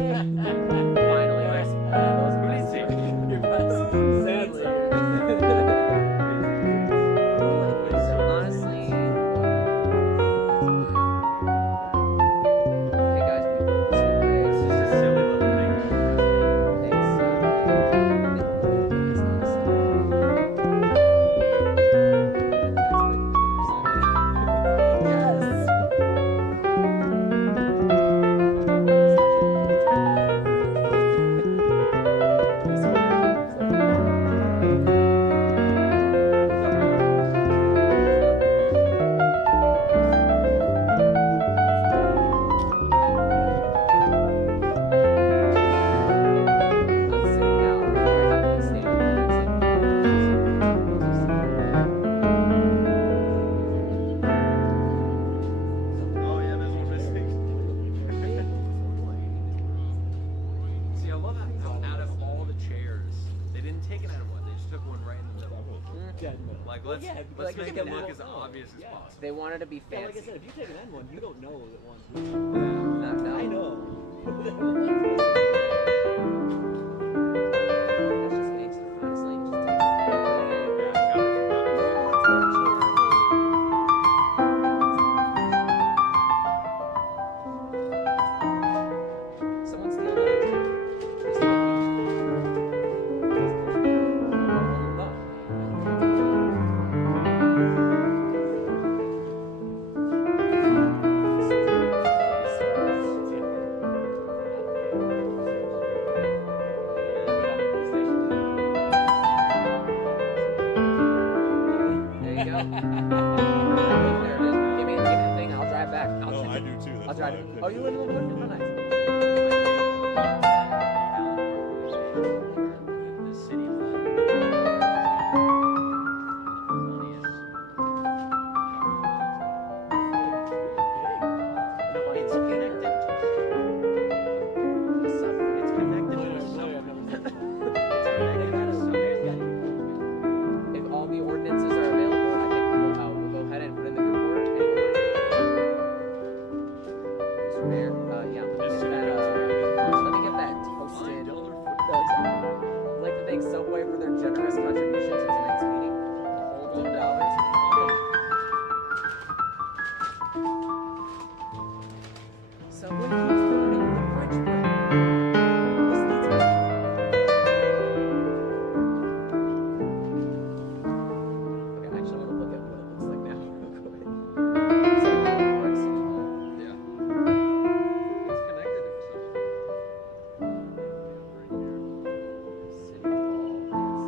Finally, honestly, hey guys, people, this is great. It's just a silly little thing. Oh yeah, there's one missing. See, I love how out of all the chairs, they didn't take an out of one. They just took one right in the middle. Like let's like, make take it an look N1. as obvious as possible. They wanted to be Yeah, like I fancy. said, if you take an N1, you don't know that one's No. I know. That's just makes it, honestly, just take it. Someone steal that. Just like there you go. There it is. Give me the thing. I'll drive back. No, I do too. I'll That's drive. why I Oh, you live in Linwood? Oh, nice. The city it's connected to it's connected to a If all the ordinances are available, I think we'll go ahead and put in the group order. Mr. Mayor, yeah, let me get that posted. I'd like to thank Subway for their generous contribution to tonight's meeting. A whole $2. Subway keeps running the French bread. This needs mention. Okay, actually, I want to look at what it looks like now real quick. City Hall, right, City Hall. Yeah. It's connected to something. City Hall and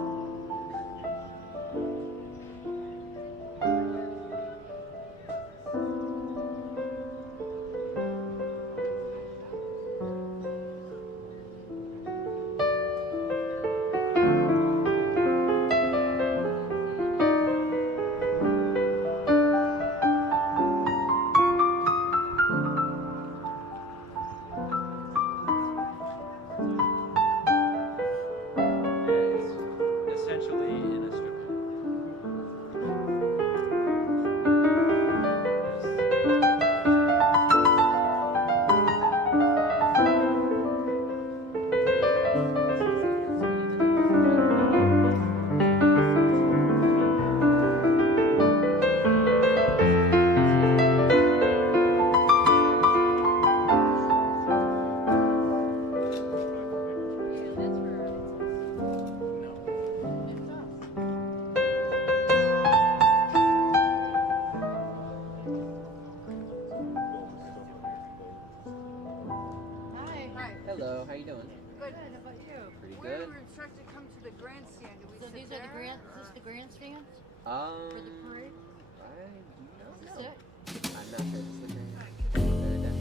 It's essentially in a strip club. Hello, how you doing? Good. How about you? Pretty We good. were instructed to come to the grandstand. Do we So sit these are there? the is this the grandstands For for the parade? I Is it? I'm not sure if it's the green.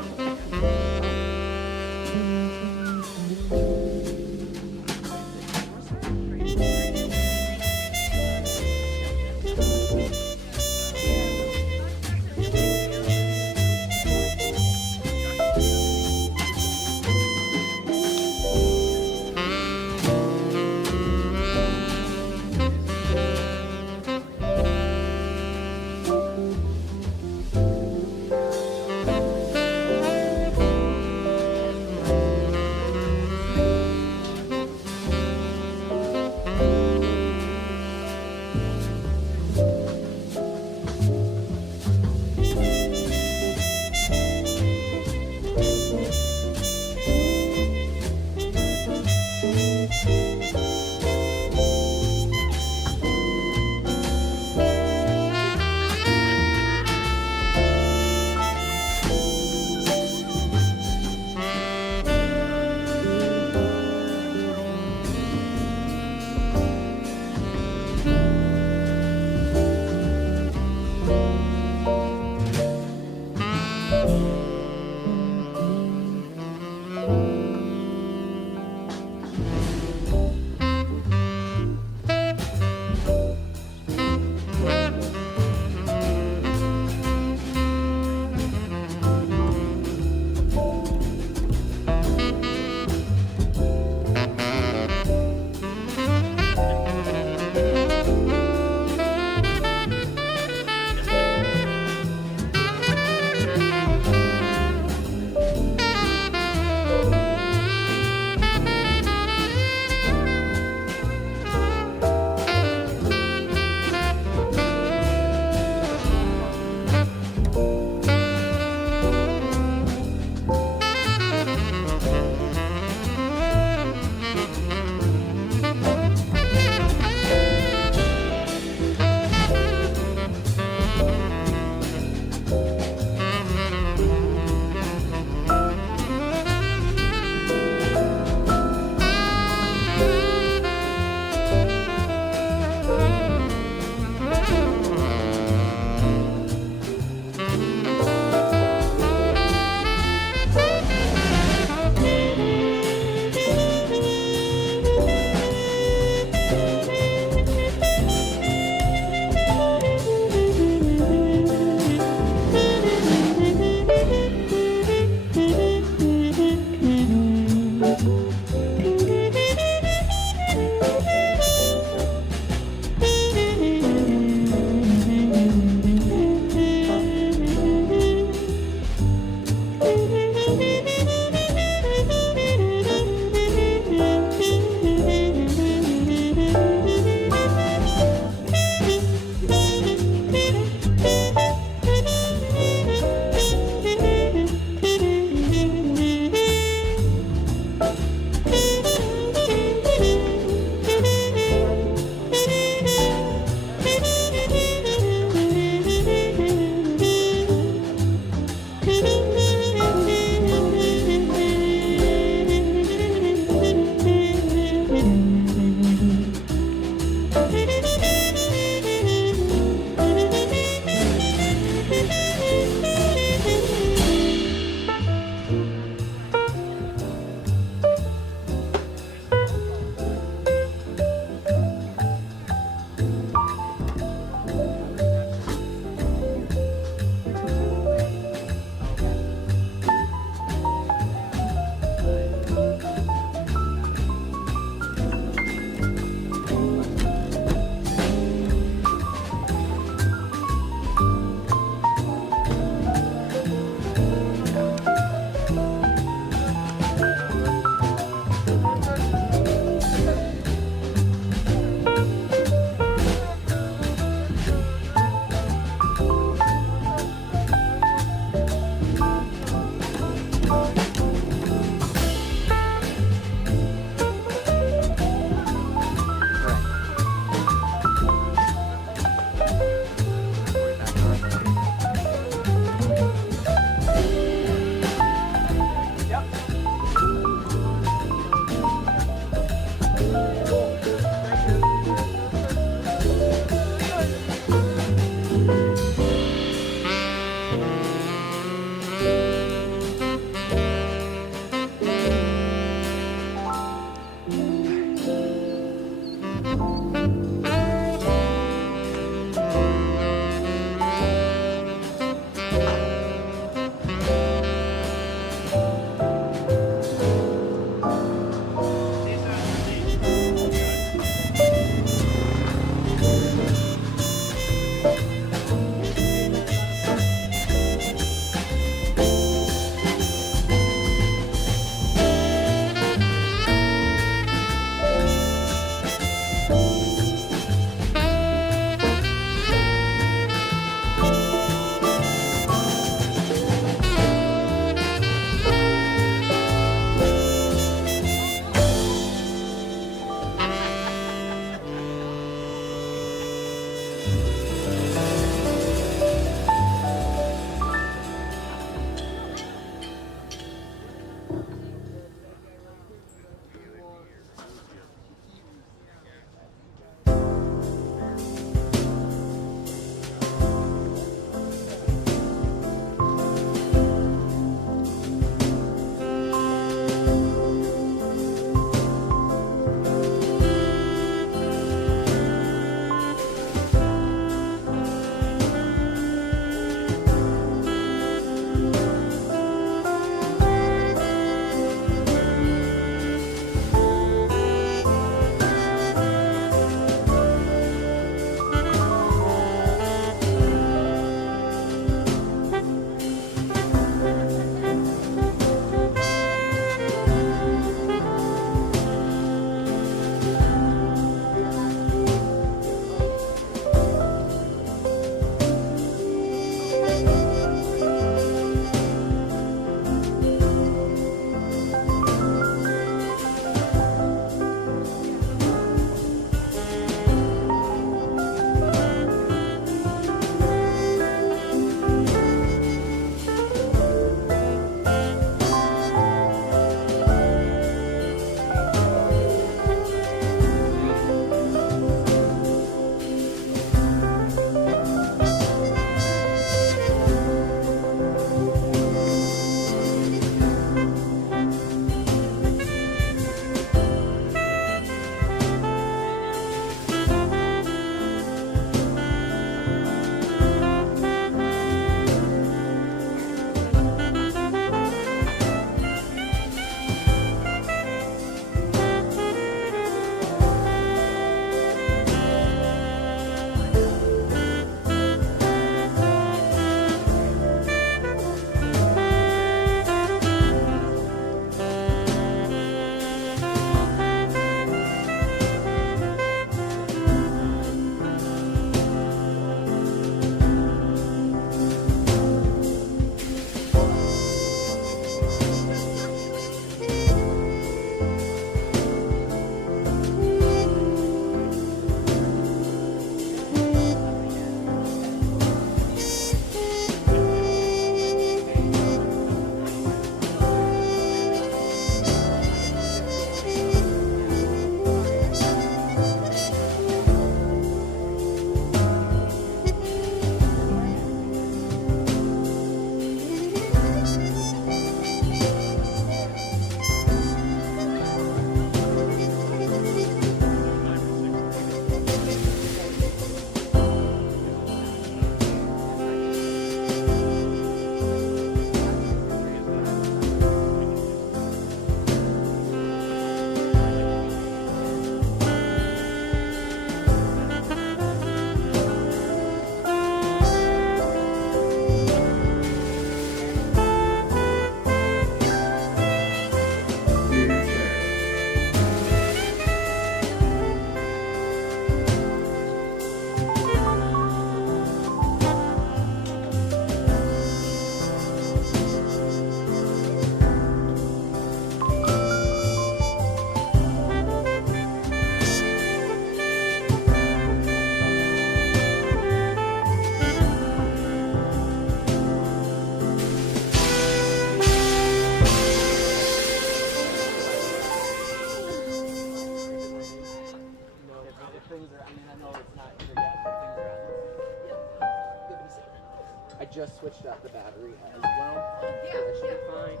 battery as well. That should be fine.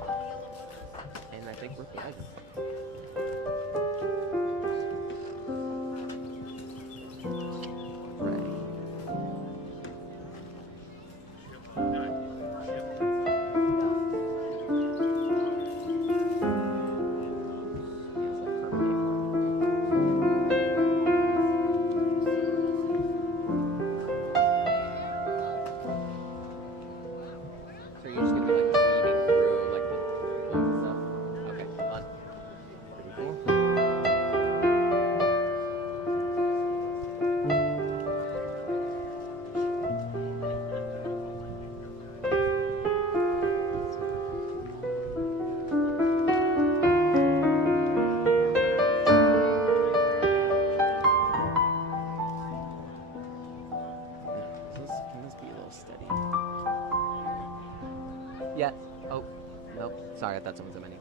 And I think we're good. So you're just gonna be like weaving through like the clothes and stuff? Okay, fun. Pretty cool. Can this be a little steady? Yeah. Oh, nope. Sorry, I thought someone said my name.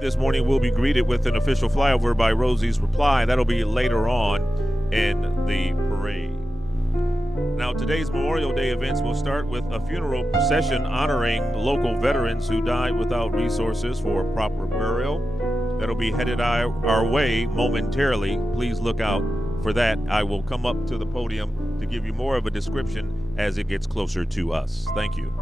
this morning will be greeted with an official flyover by Rosie's Reply. That'll be later on in the parade. Now, today's Memorial Day events will start with a funeral procession honoring local veterans who died without resources for proper burial. That'll be headed our way momentarily. Please look out for that. I will come up to the podium to give you more of a description as it gets closer to us. Thank you.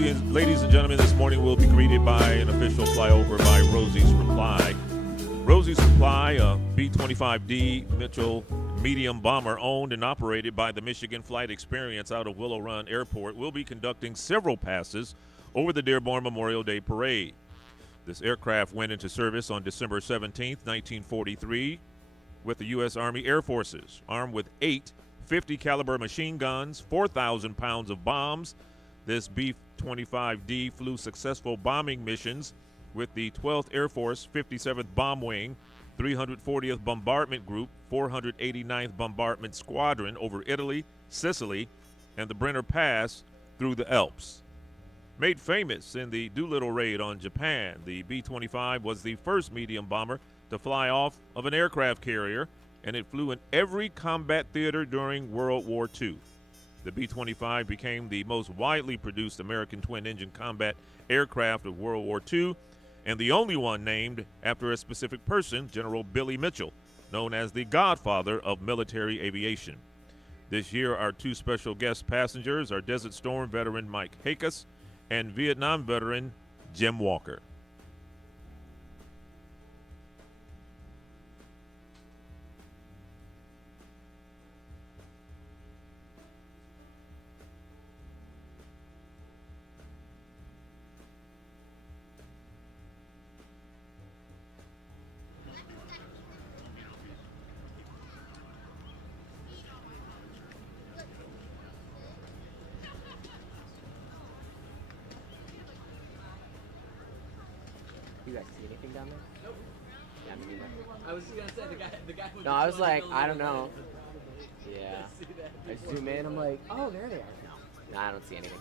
Ladies and gentlemen, this morning we'll be greeted by an official flyover by Rosie's Reply. Rosie's Supply, a B-25D Mitchell medium bomber owned and operated by the Michigan Flight Experience out of Willow Run Airport, will be conducting several passes over the Dearborn Memorial Day Parade. This aircraft went into service on December 17, 1943, with the U.S. Army Air Forces, armed with 8 50-caliber machine guns, 4,000 pounds of bombs. This B-25D flew successful bombing missions with the 12th Air Force 57th Bomb Wing, 340th Bombardment Group, 489th Bombardment Squadron over Italy, Sicily, and the Brenner Pass through the Alps. Made famous in the Doolittle raid on Japan, the B-25 was the first medium bomber to fly off of an aircraft carrier, and it flew in every combat theater during World War II. The B-25 became the most widely produced American twin-engine combat aircraft of World War II, and the only one named after a specific person, General Billy Mitchell, known as the godfather of military aviation. This year, our 2 special guest passengers are Desert Storm veteran Mike Hakus and Vietnam veteran Jim Walker. You guys see anything down there? Nope. Yeah, me neither. I was gonna say the guy. No, I was like, I don't know. Yeah. I zoom in, I'm like, oh, there they are. No, I don't see anything.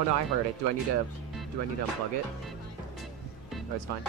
Oh no, I heard it. Do I need to unplug it? Oh, it's fine.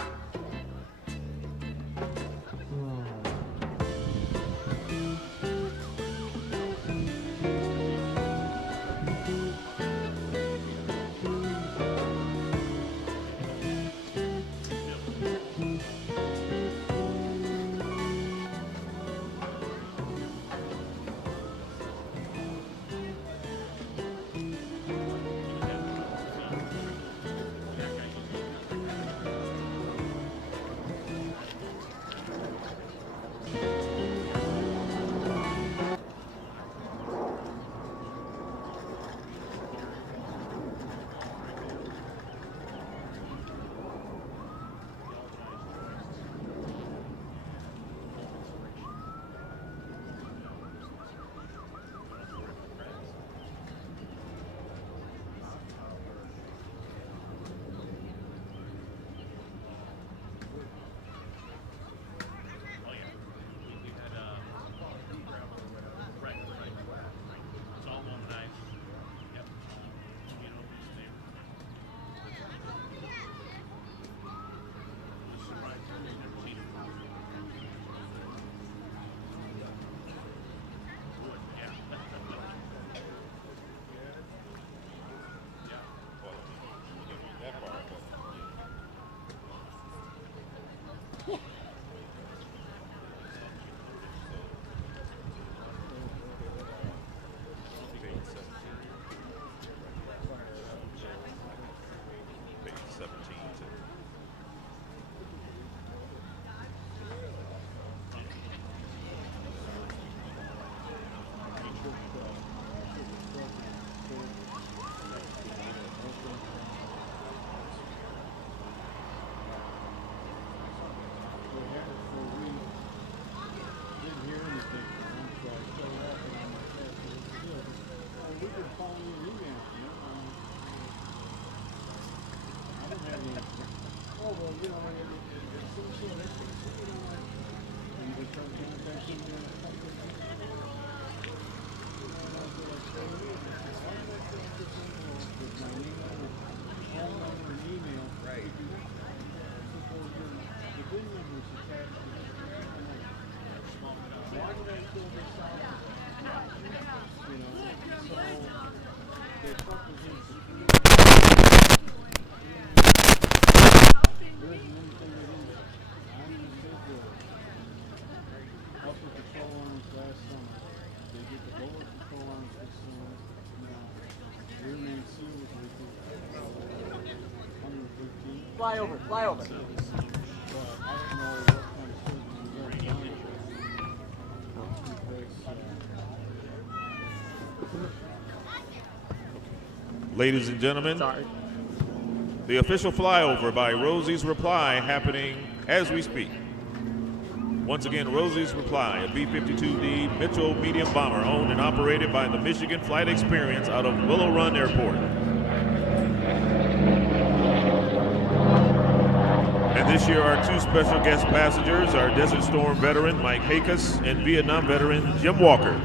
Flyover, flyover. Ladies and gentlemen, Sorry. the official flyover by Rosie's Reply happening as we speak. Once again, Rosie's Reply, a B-52D Mitchell medium bomber owned and operated by the Michigan Flight Experience out of Willow Run Airport. And this year, our two special guest passengers are Desert Storm veteran Mike Hakus and Vietnam veteran Jim Walker.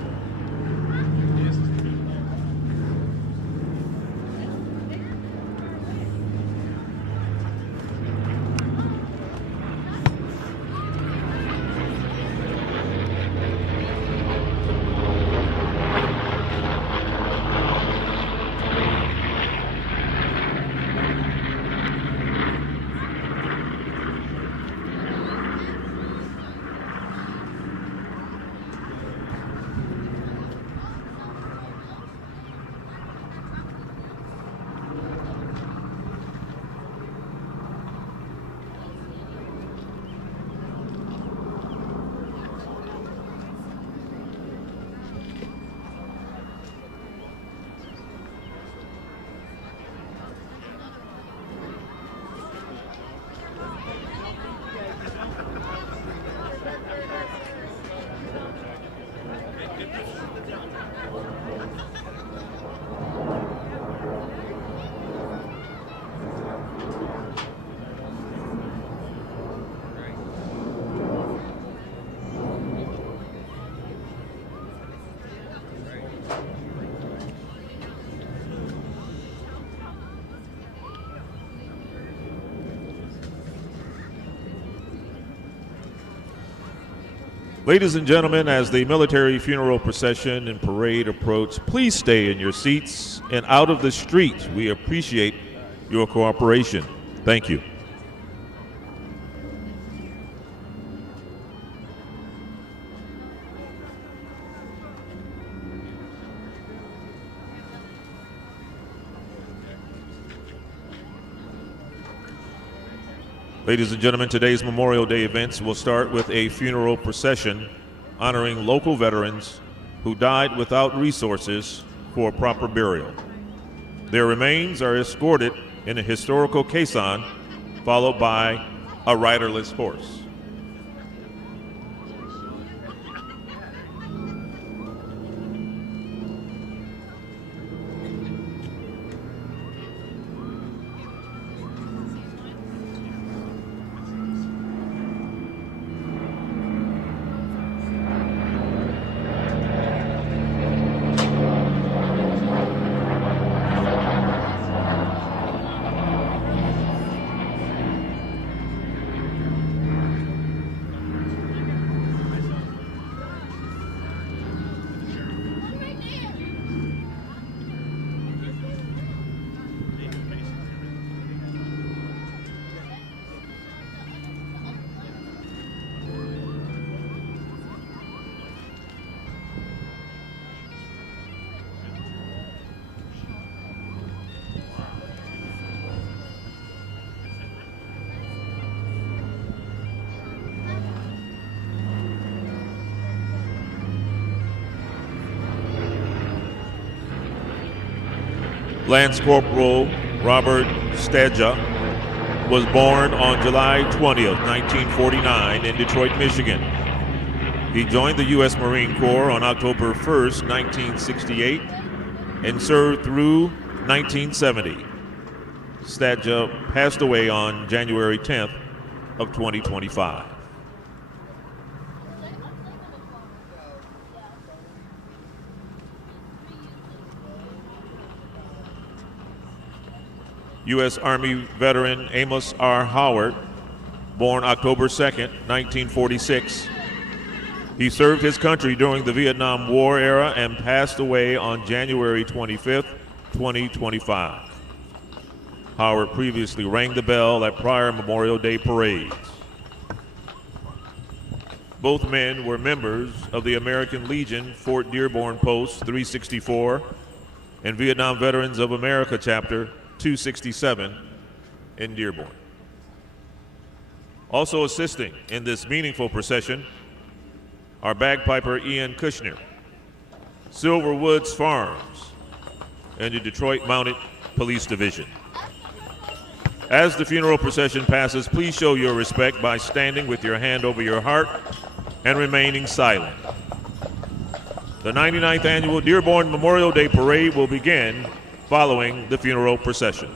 Ladies and gentlemen, as the military funeral procession and parade approach, please stay in your seats and out of the street. We appreciate your cooperation. Thank you. Ladies and gentlemen, today's Memorial Day events will start with a funeral procession honoring local veterans who died without resources for proper burial. Their remains are escorted in a historical caisson, followed by a riderless horse. Lance Corporal Robert Stedja was born on July 20th, 1949 in Detroit, Michigan. He joined the U.S. Marine Corps on October 1st, 1968 and served through 1970. Stedja passed away on January 10th of 2025. U.S. Army veteran Amos R. Howard, born October 2nd, 1946. He served his country during the Vietnam War era and passed away on January 25th, 2025. Howard previously rang the bell at prior Memorial Day parades. Both men were members of the American Legion Fort Dearborn Post 364 and Vietnam Veterans of America Chapter 267 in Dearborn. Also assisting in this meaningful procession are bagpiper Ian Kushner, Silver Woods Farms, and the Detroit Mounted Police Division. As the funeral procession passes, please show your respect by standing with your hand over your heart and remaining silent. The 99th Annual Dearborn Memorial Day Parade will begin following the funeral procession.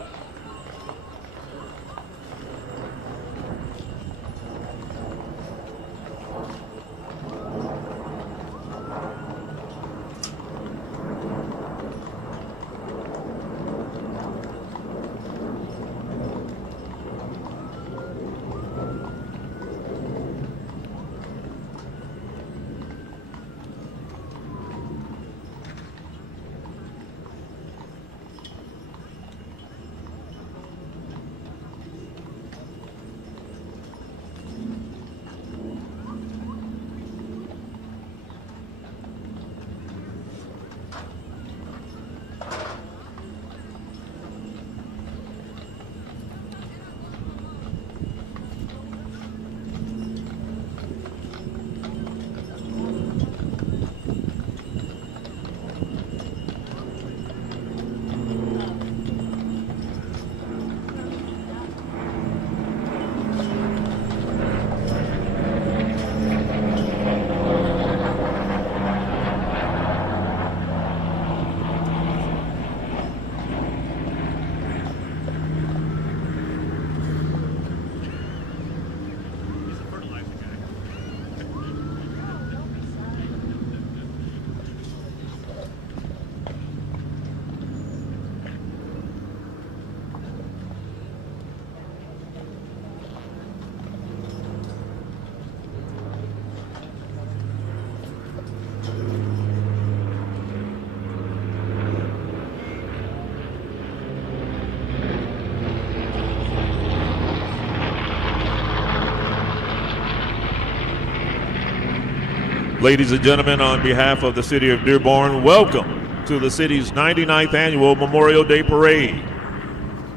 Ladies and gentlemen, on behalf of the city of Dearborn, welcome to the city's 99th annual Memorial Day Parade.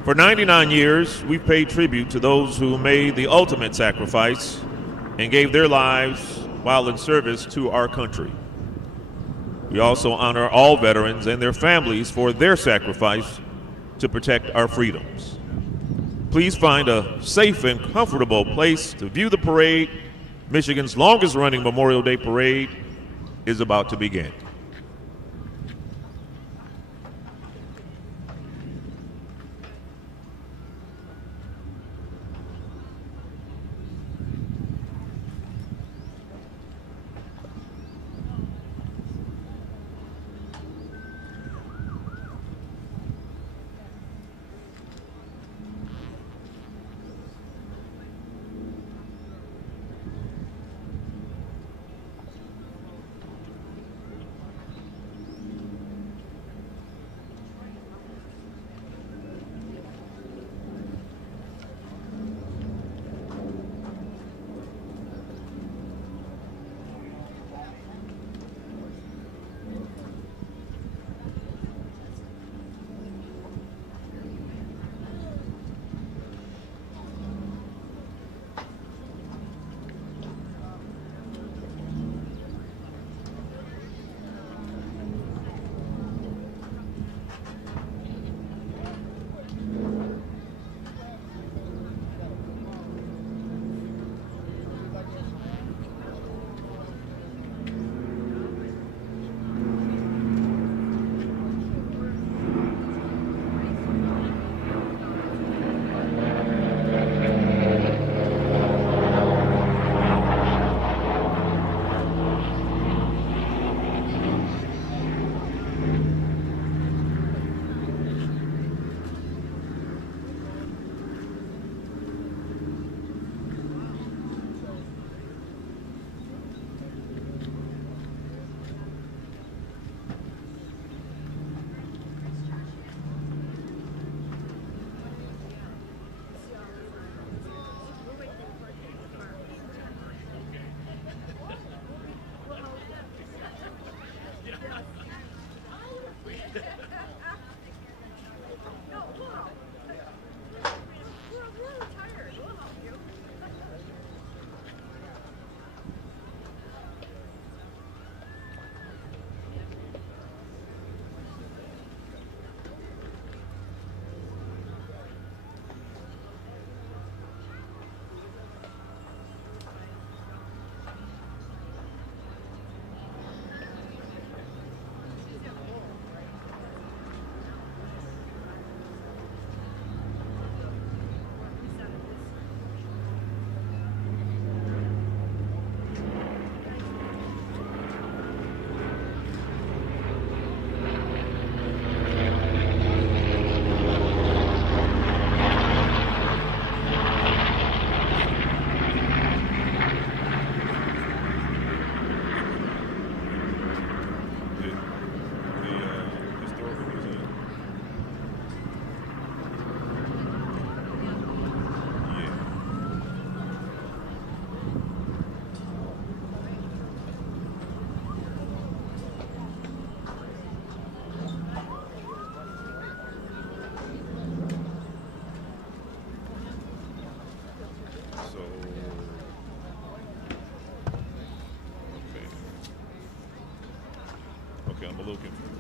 For 99 years, we've paid tribute to those who made the ultimate sacrifice and gave their lives while in service to our country. We also honor all veterans and their families for their sacrifice to protect our freedoms. Please find a safe and comfortable place to view the parade. Michigan's longest running Memorial Day Parade is about to begin. Okay, I'm a little confused.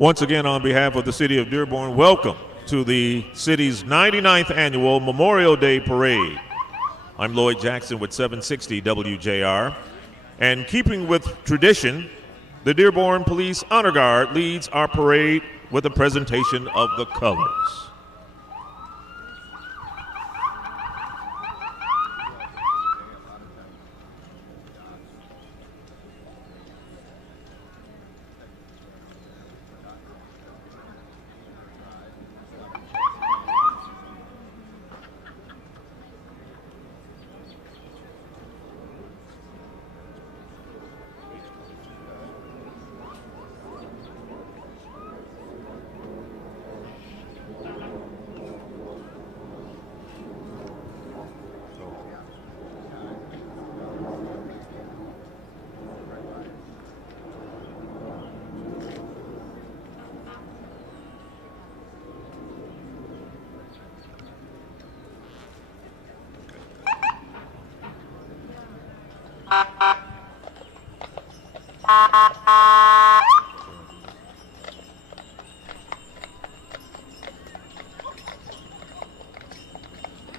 Once again, on behalf of the city of Dearborn, welcome to the city's 99th annual Memorial Day Parade. I'm Lloyd Jackson with 760 WJR. And keeping with tradition, the Dearborn Police Honor Guard leads our parade with a presentation of the colors.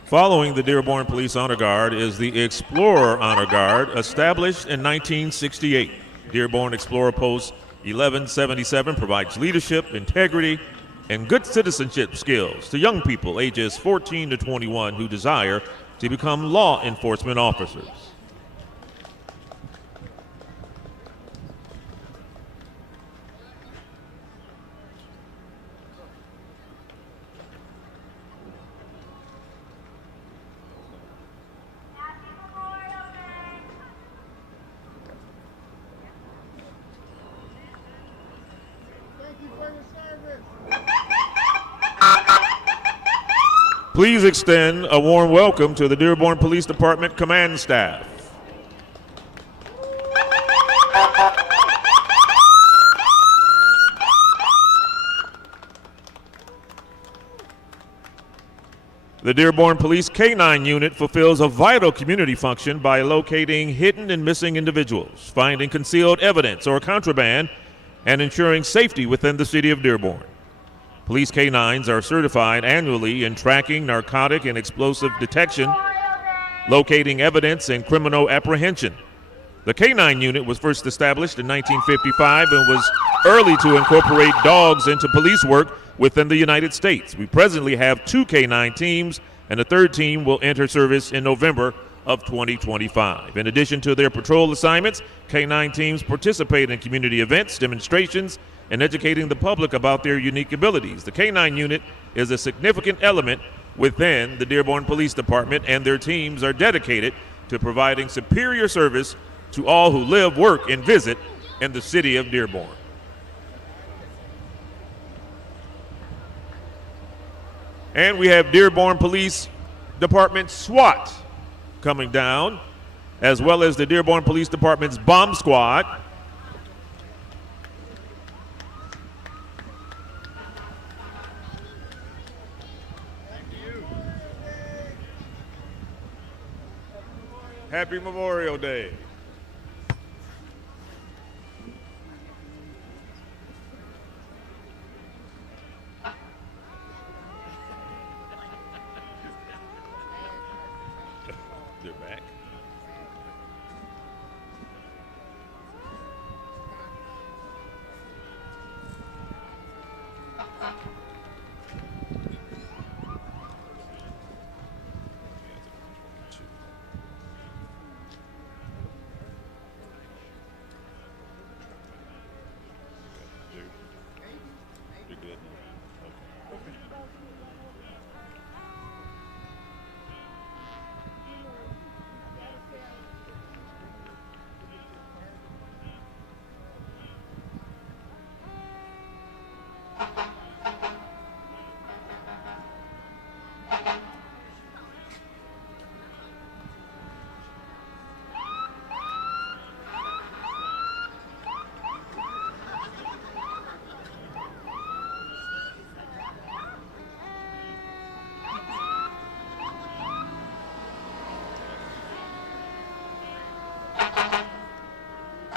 Following the Dearborn Police Honor Guard is the Explorer Honor Guard, established in 1968. Dearborn Explorer Post 1177 provides leadership, integrity, and good citizenship skills to young people ages 14 to 21 who desire to become law enforcement officers. Please extend a warm welcome to the Dearborn Police Department command staff. The Dearborn Police K-9 unit fulfills a vital community function by locating hidden and missing individuals, finding concealed evidence or contraband, and ensuring safety within the city of Dearborn. Police K-9s are certified annually in tracking, narcotic, and explosive detection, locating evidence, and criminal apprehension. The K-9 unit was first established in 1955 and was early to incorporate dogs into police work within the United States. We presently have 2 K-9 teams, and a third team will enter service in November of 2025. In addition to their patrol assignments, K-9 teams participate in community events, demonstrations, and educating the public about their unique abilities. The K-9 unit is a significant element within the Dearborn Police Department, and their teams are dedicated to providing superior service to all who live, work, and visit in the city of Dearborn. And we have Dearborn Police Department SWAT coming down, as well as the Dearborn Police Department's Bomb Squad. Happy Memorial Day. They're back.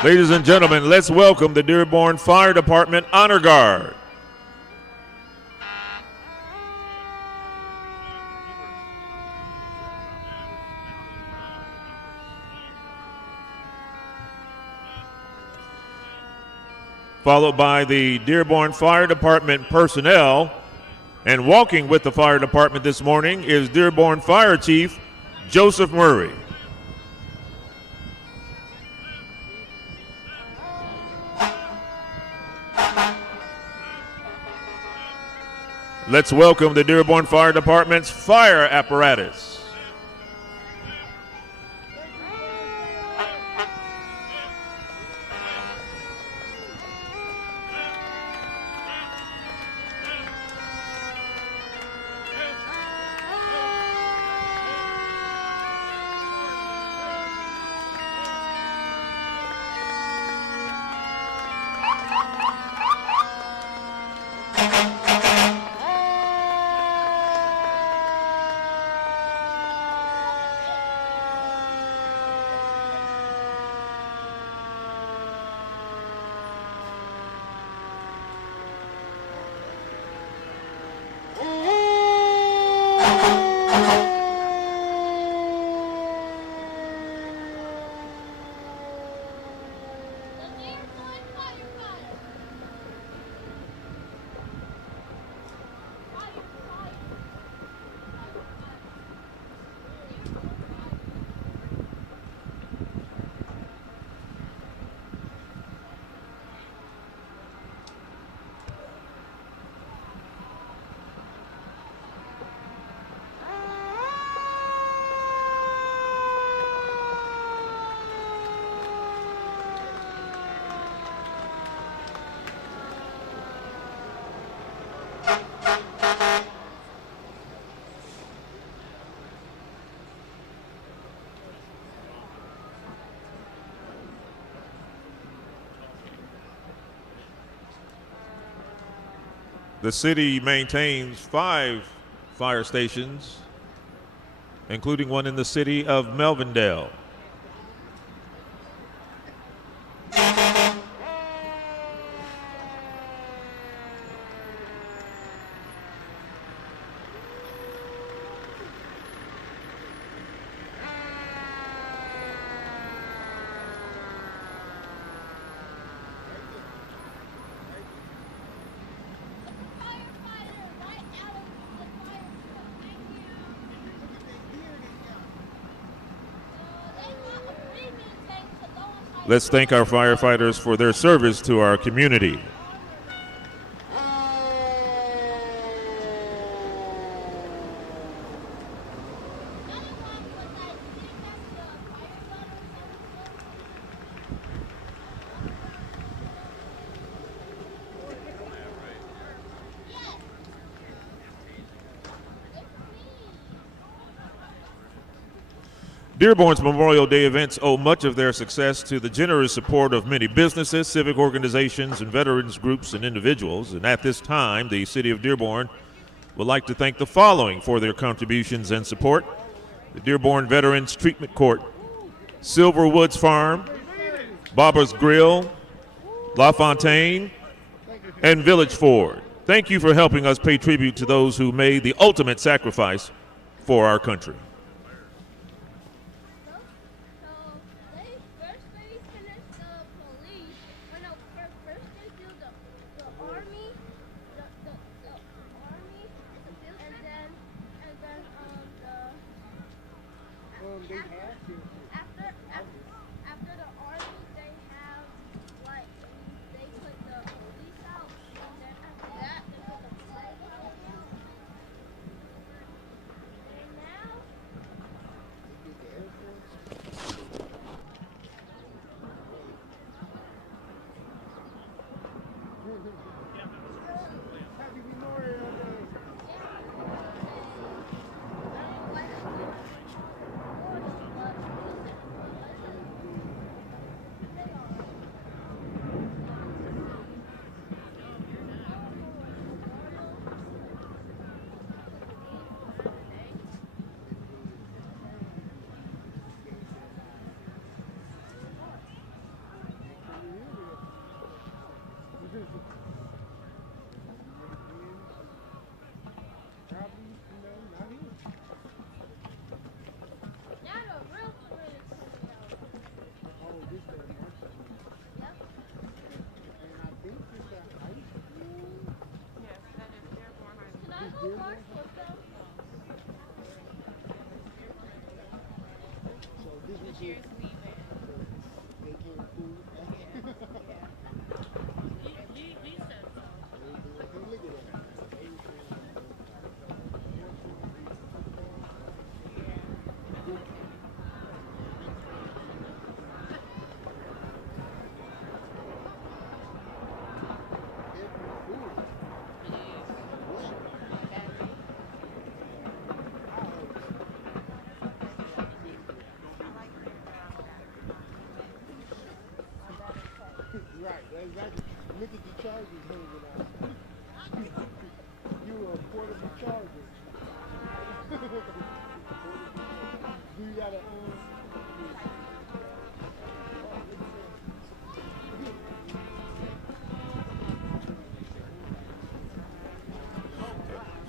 Ladies and gentlemen, let's welcome the Dearborn Fire Department Honor Guard. Followed by the Dearborn Fire Department personnel. And walking with the fire department this morning is Dearborn Fire Chief Joseph Murray. Let's welcome the Dearborn Fire Department's fire apparatus. The city maintains 5 fire stations, including one in the city of Melvindale. Let's thank our firefighters for their service to our community. Dearborn's Memorial Day events owe much of their success to the generous support of many businesses, civic organizations, and veterans groups and individuals. And at this time, the City of Dearborn would like to thank the following for their contributions and support: the Dearborn Veterans Treatment Court, Silverwoods Farm, Barbara's Grill, La Fontaine, and Village Ford. Thank you for helping us pay tribute to those who made the ultimate sacrifice for our country. Right, exactly. Look at the Chargers hanging out. You were a portable Charger. Do you got a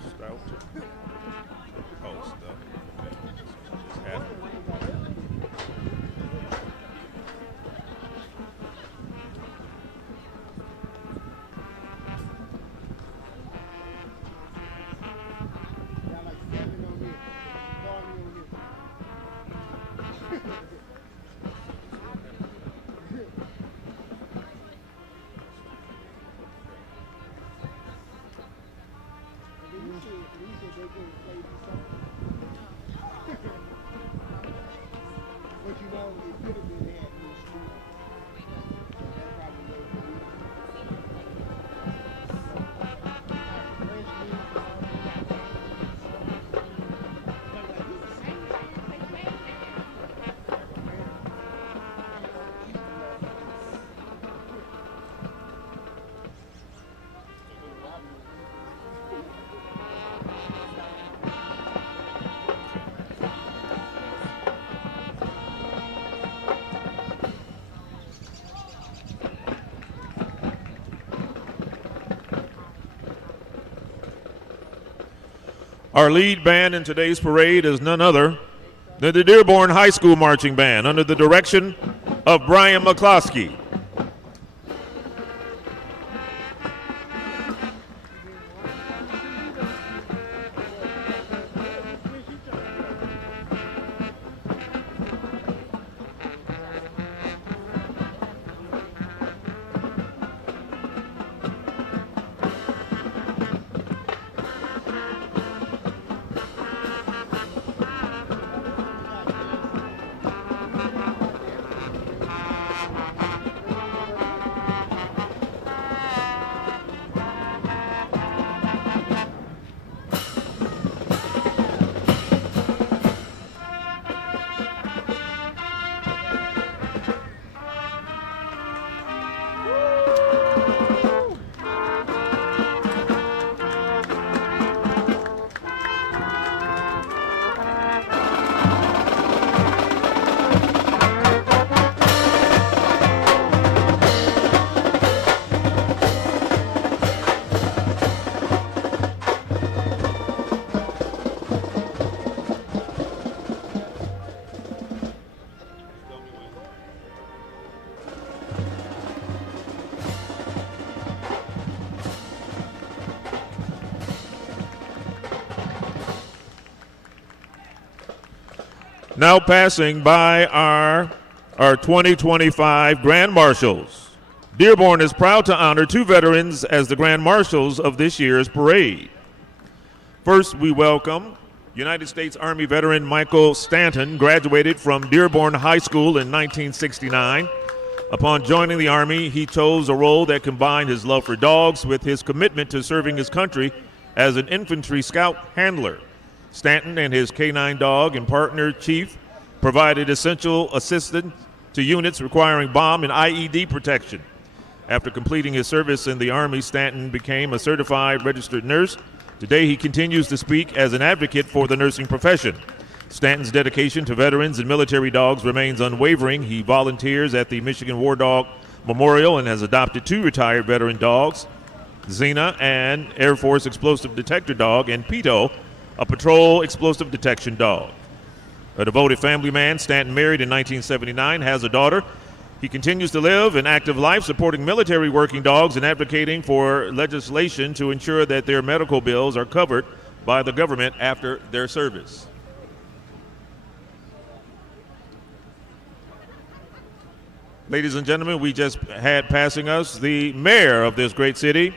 Stout. Oh, stuff. Just happened. got like 7 on here. 40 on here. And then you said they couldn't play these songs. But you know, it could have been they had new school. That probably was the reason. Our lead band in today's parade is none other than the Dearborn High School Marching Band under the direction of Brian McCloskey. Now passing by our 2025 Grand Marshals. Dearborn is proud to honor 2 veterans as the Grand Marshals of this year's parade. First, we welcome United States Army veteran Michael Stanton, graduated from Dearborn High School in 1969. Upon joining the Army, he chose a role that combined his love for dogs with his commitment to serving his country as an infantry scout handler. Stanton and his canine dog and partner, Chief, provided essential assistance to units requiring bomb and IED protection. After completing his service in the Army, Stanton became a certified registered nurse. Today, he continues to speak as an advocate for the nursing profession. Stanton's dedication to veterans and military dogs remains unwavering. He volunteers at the Michigan War Dog Memorial and has adopted 2 retired veteran dogs, Xena, an Air Force explosive detector dog, and Pito, a patrol explosive detection dog. A devoted family man, Stanton married in 1979, has a daughter. He continues to live an active life supporting military working dogs and advocating for legislation to ensure that their medical bills are covered by the government after their service. Ladies and gentlemen, we just had passing us the mayor of this great city,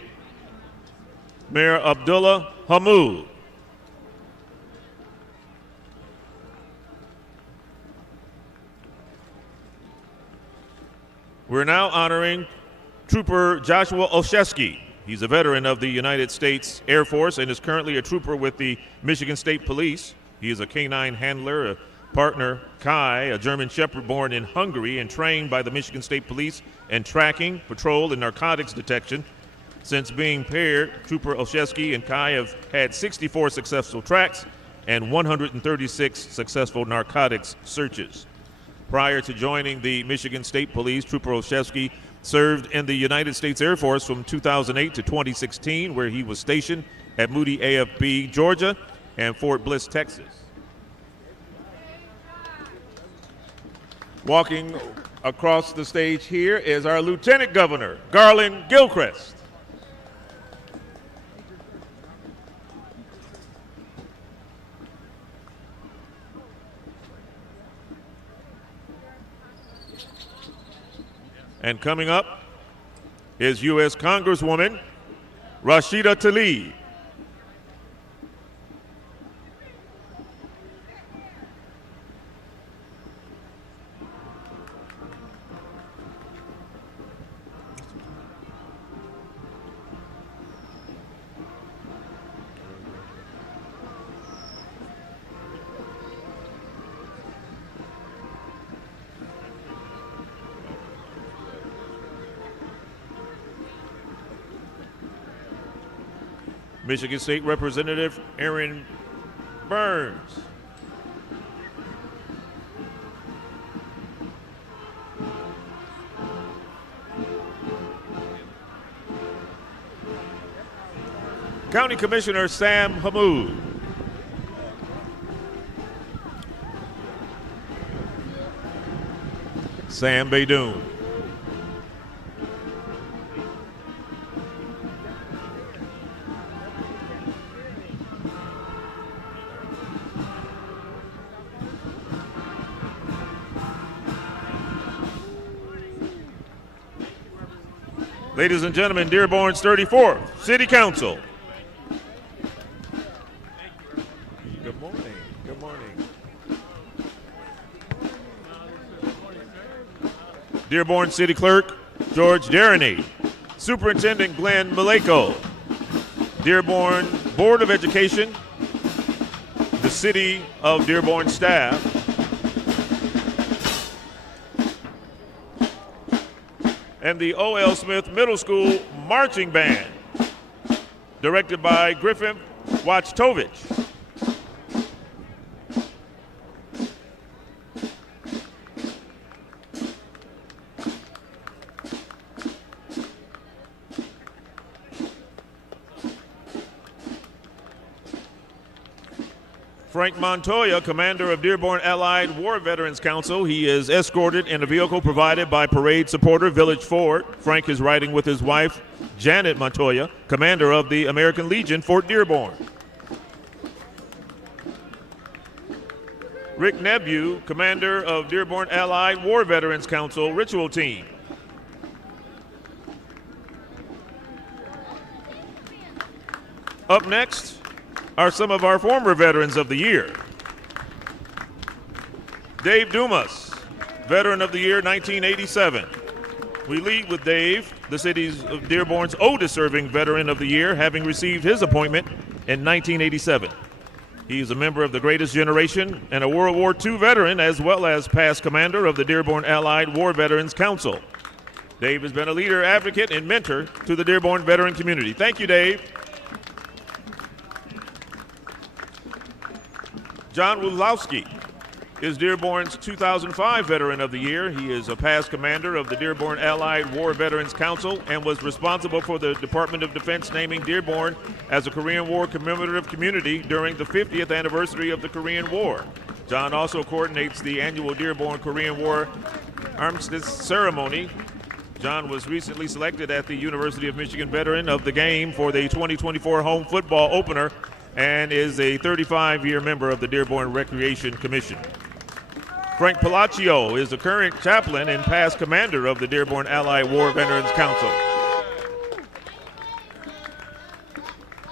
Mayor Abdullah Hamoud. We're now honoring Trooper Joshua Olszewski. He's a veteran of the United States Air Force and is currently a trooper with the Michigan State Police. He is a canine handler, a Partner Kai, a German Shepherd born in Hungary and trained by the Michigan State Police in tracking, patrol, and narcotics detection. Since being paired, Trooper Olszewski and Kai have had 64 successful tracks and 136 successful narcotics searches. Prior to joining the Michigan State Police, Trooper Olszewski served in the United States Air Force from 2008 to 2016, where he was stationed at Moody AFB, Georgia, and Fort Bliss, Texas. Walking across the stage here is our Lieutenant Governor, Garland Gilchrist. And coming up is U.S. Congresswoman Rashida Tlaib. Michigan State Representative Aaron Burns. County Commissioner Sam Hammoud. Sam Baydoun. Ladies and gentlemen, Dearborn's 34th City Council. Good morning. Good morning. Dearborn City Clerk George Dereney. Superintendent Glenn Maleko. Dearborn Board of Education. The City of Dearborn staff. And the O.L. Smith Middle School Marching Band, directed by Griffin Wachtovich. Frank Montoya, commander of Dearborn Allied War Veterans Council. He is escorted in a vehicle provided by parade supporter Village Ford. Frank is riding with his wife, Janet Montoya, commander of the American Legion, Fort Dearborn. Rick Nebu, commander of Dearborn Allied War Veterans Council Ritual Team. Up next are some of our former Veterans of the Year. Dave Dumas, Veteran of the Year 1987. We lead with Dave, the city's of Dearborn's oldest serving Veteran of the Year, having received his appointment in 1987. He is a member of the Greatest Generation and a World War II veteran, as well as past commander of the Dearborn Allied War Veterans Council. Dave has been a leader, advocate, and mentor to the Dearborn veteran community. Thank you, Dave. John Wulowski is Dearborn's 2005 Veteran of the Year. He is a past commander of the Dearborn Allied War Veterans Council and was responsible for the Department of Defense naming Dearborn as a Korean War commemorative community during the 50th anniversary of the Korean War. John also coordinates the annual Dearborn Korean War Armistice Ceremony. John was recently selected at the University of Michigan Veteran of the Game for the 2024 home football opener and is a 35-year member of the Dearborn Recreation Commission. Frank Palacio is the current chaplain and past commander of the Dearborn Allied War Veterans Council.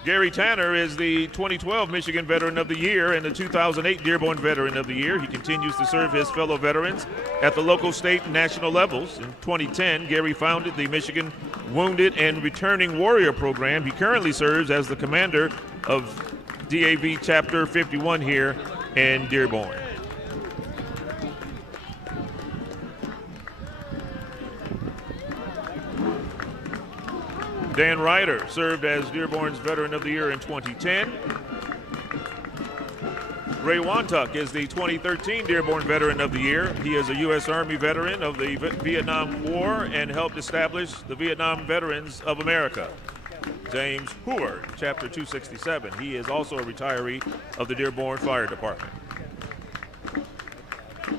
Gary Tanner is the 2012 Michigan Veteran of the Year and the 2008 Dearborn Veteran of the Year. He continues to serve his fellow veterans at the local, state, and national levels. In 2010, Gary founded the Michigan Wounded and Returning Warrior Program. He currently serves as the commander of DAV Chapter 51 here in Dearborn. Dan Ryder served as Dearborn's Veteran of the Year in 2010. Ray Wantuck is the 2013 Dearborn Veteran of the Year. He is a U.S. Army veteran of the Vietnam War and helped establish the Vietnam Veterans of America. James Hoover, Chapter 267. He is also a retiree of the Dearborn Fire Department.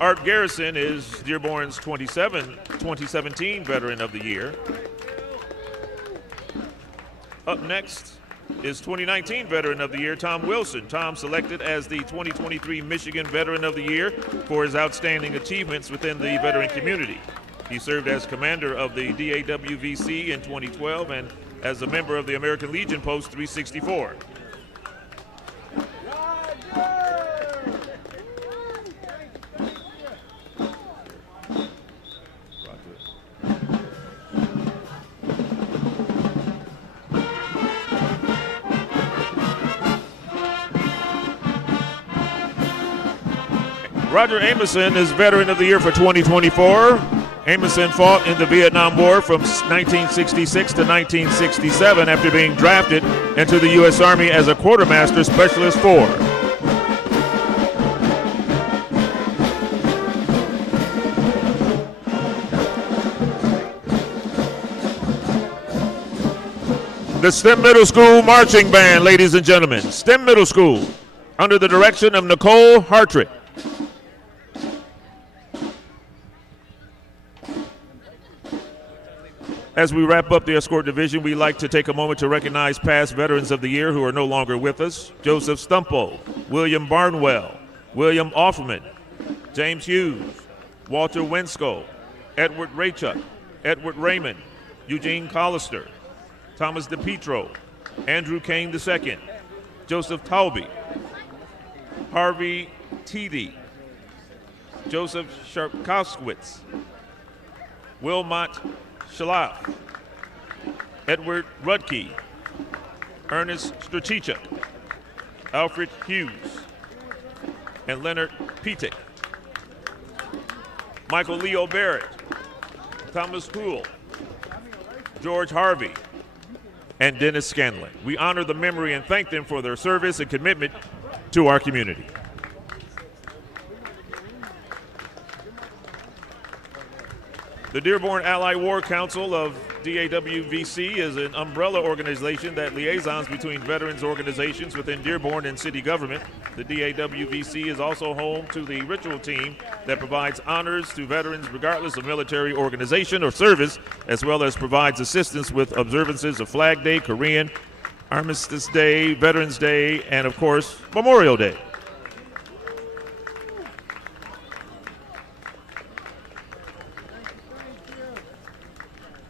Art Garrison is Dearborn's 2017 Veteran of the Year. Up next is 2019 Veteran of the Year, Tom Wilson. Tom selected as the 2023 Michigan Veteran of the Year for his outstanding achievements within the veteran community. He served as commander of the DAWVC in 2012 and as a member of the American Legion Post 364. Roger Amison is Veteran of the Year for 2024. Amison fought in the Vietnam War from 1966 to 1967 after being drafted into the U.S. Army as a Quartermaster Specialist 4. The STEM Middle School Marching Band, ladies and gentlemen. STEM Middle School, under the direction of Nicole Hartrick. As we wrap up the escort division, we'd like to take a moment to recognize past Veterans of the Year who are no longer with us. Joseph Stumpo, William Barnwell, William Offerman, James Hughes, Walter Winscoe, Edward Raychuck, Edward Raymond, Eugene Collister, Thomas DePietro, Andrew Kane II, Joseph Taube, Harvey Teedy, Joseph Sharpkowskowitz, Wilmot Shalaf, Edward Rudke, Ernest Strachichuk, Alfred Hughes, and Leonard Pitek, Michael Leo Barrett, Thomas Houle, George Harvey, and Dennis Scanlon. We honor the memory and thank them for their service and commitment to our community. The Dearborn Allied War Council of DAWVC is an umbrella organization that liaisons between veterans organizations within Dearborn and city government. The DAWVC is also home to the ritual team that provides honors to veterans regardless of military organization or service, as well as provides assistance with observances of Flag Day, Korean, Armistice Day, Veterans Day, and of course, Memorial Day.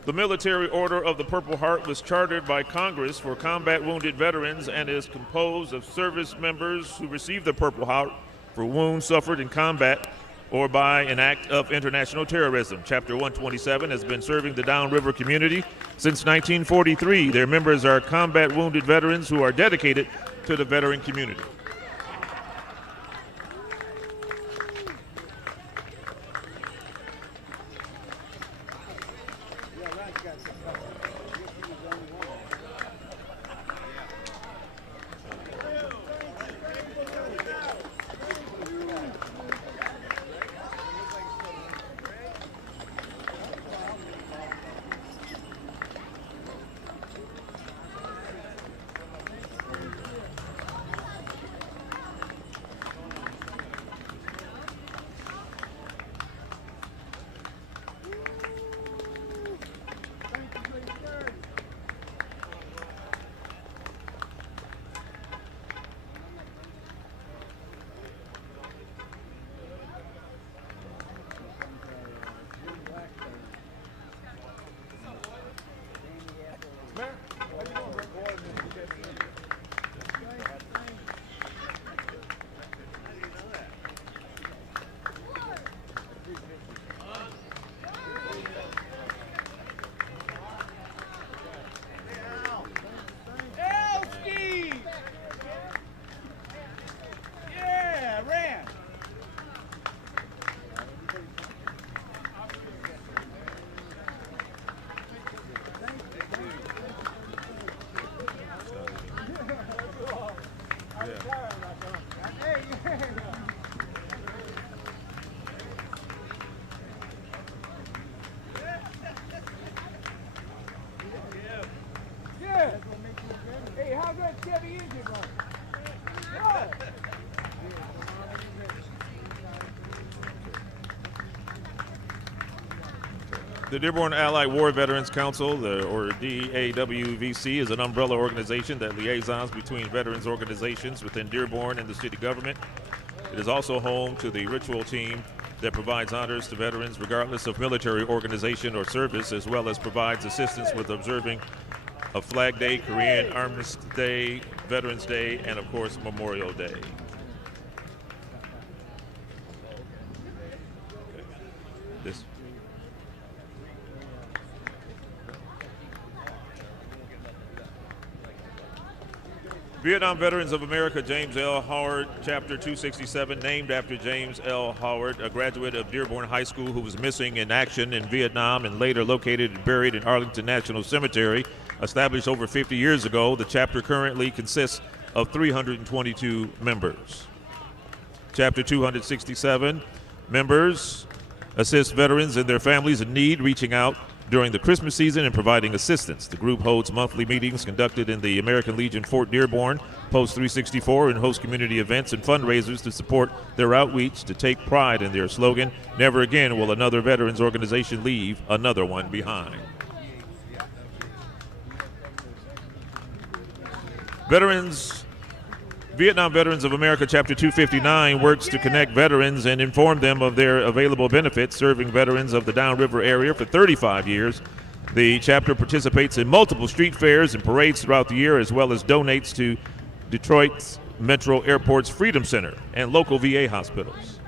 The Military Order of the Purple Heart was chartered by Congress for combat wounded veterans and is composed of service members who received the Purple Heart for wounds suffered in combat or by an act of international terrorism. Chapter 127 has been serving the Downriver community since 1943. Their members are combat wounded veterans who are dedicated to the veteran community. The Dearborn Allied War Veterans Council, or DAWVC, is an umbrella organization that liaisons between veterans organizations within Dearborn and the city government. It is also home to the ritual team that provides honors to veterans regardless of military organization or service, as well as provides assistance with observing of Flag Day, Korean Armistice Day, Veterans Day, and of course Memorial Day. This. Vietnam Veterans of America, James L. Howard, Chapter 267, named after James L. Howard, a graduate of Dearborn High School who was missing in action in Vietnam and later located and buried in Arlington National Cemetery. Established over 50 years ago, the chapter currently consists of 322 members. Chapter 267 members assist veterans and their families in need, reaching out during the Christmas season and providing assistance. The group holds monthly meetings conducted in the American Legion Fort Dearborn, Post 364, and hosts community events and fundraisers to support their outreach, to take pride in their slogan, "Never again will another veterans organization leave another one behind." Vietnam Veterans of America Chapter 259 works to connect veterans and inform them of their available benefits, serving veterans of the Downriver area for 35 years. The chapter participates in multiple street fairs and parades throughout the year, as well as donates to Detroit's Metro Airport's Freedom Center and local VA hospitals.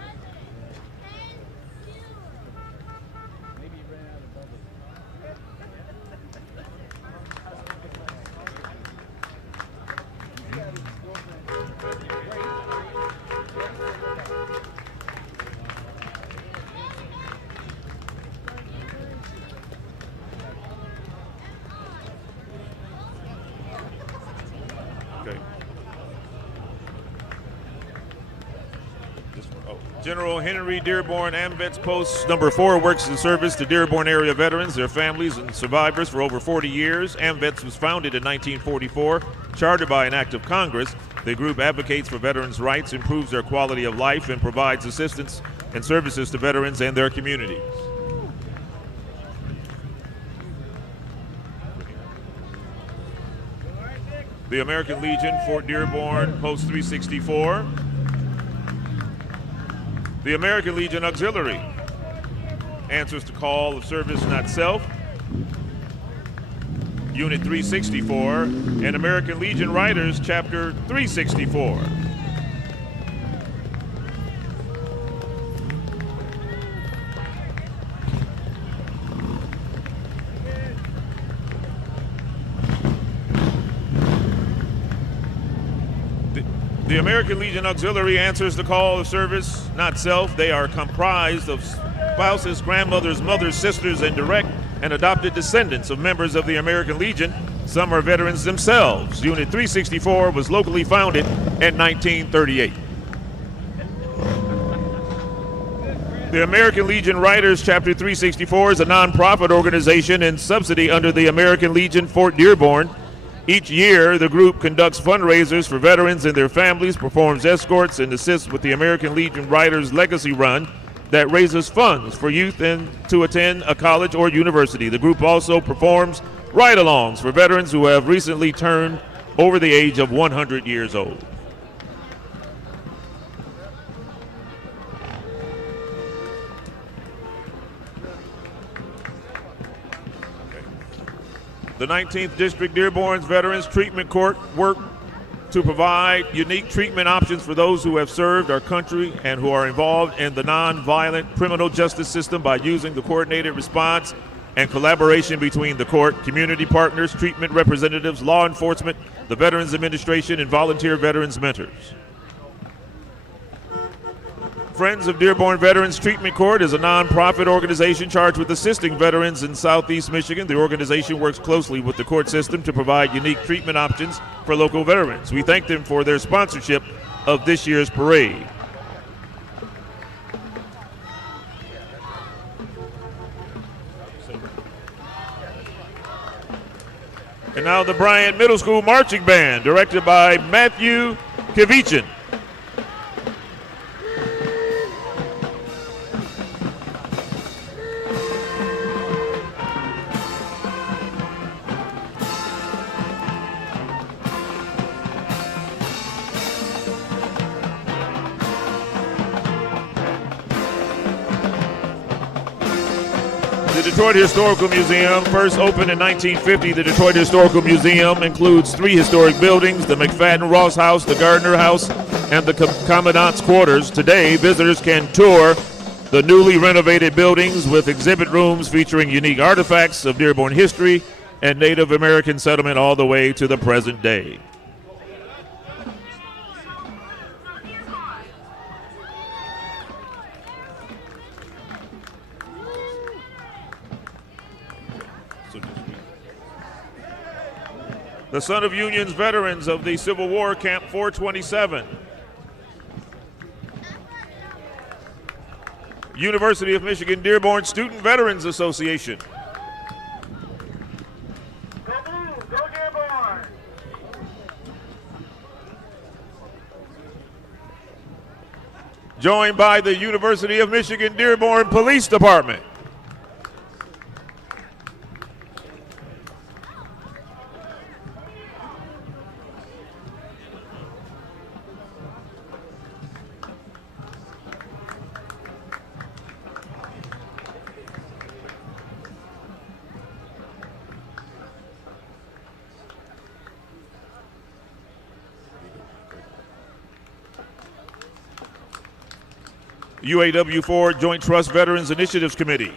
General Henry Dearborn AMVETS Post Number 4 works in service to Dearborn area veterans, their families, and survivors for over 40 years. AMVETS was founded in 1944, chartered by an act of Congress. The group advocates for veterans' rights, improves their quality of life, and provides assistance and services to veterans and their communities. The American Legion, Fort Dearborn, Post 364. The American Legion Auxiliary answers to call of service, not self. Unit 364, and American Legion Riders, Chapter 364. The American Legion Auxiliary answers the call of service, not self. They are comprised of spouses, grandmothers, mothers, sisters, and direct and adopted descendants of members of the American Legion. Some are veterans themselves. Unit 364 was locally founded in 1938. The American Legion Riders Chapter 364 is a nonprofit organization and subsidy under the American Legion Fort Dearborn. Each year, the group conducts fundraisers for veterans and their families, performs escorts, and assists with the American Legion Riders Legacy Run that raises funds for youth and to attend a college or university. The group also performs ride-alongs for veterans who have recently turned over the age of 100 years old. The 19th District Dearborn's Veterans Treatment Court worked to provide unique treatment options for those who have served our country and who are involved in the nonviolent criminal justice system by using the coordinated response and collaboration between the court, community partners, treatment representatives, law enforcement, the Veterans Administration, and volunteer veterans mentors. Friends of Dearborn Veterans Treatment Court is a nonprofit organization charged with assisting veterans in Southeast Michigan. The organization works closely with the court system to provide unique treatment options for local veterans. We thank them for their sponsorship of this year's parade. And now the Bryant Middle School Marching Band, directed by Matthew Kavichin. Detroit Historical Museum. First opened in 1950, the Detroit Historical Museum includes 3 historic buildings, the McFadden Ross House, the Gardner House, and the Commandant's Quarters. Today, visitors can tour the newly renovated buildings with exhibit rooms featuring unique artifacts of Dearborn history and Native American settlement all the way to the present day. The Son of Union's veterans of the Civil War, Camp 427. University of Michigan Dearborn Student Veterans Association. Go Blue, go Dearborn. Joined by the University of Michigan Dearborn Police Department. UAW4 Joint Trust Veterans Initiatives Committee.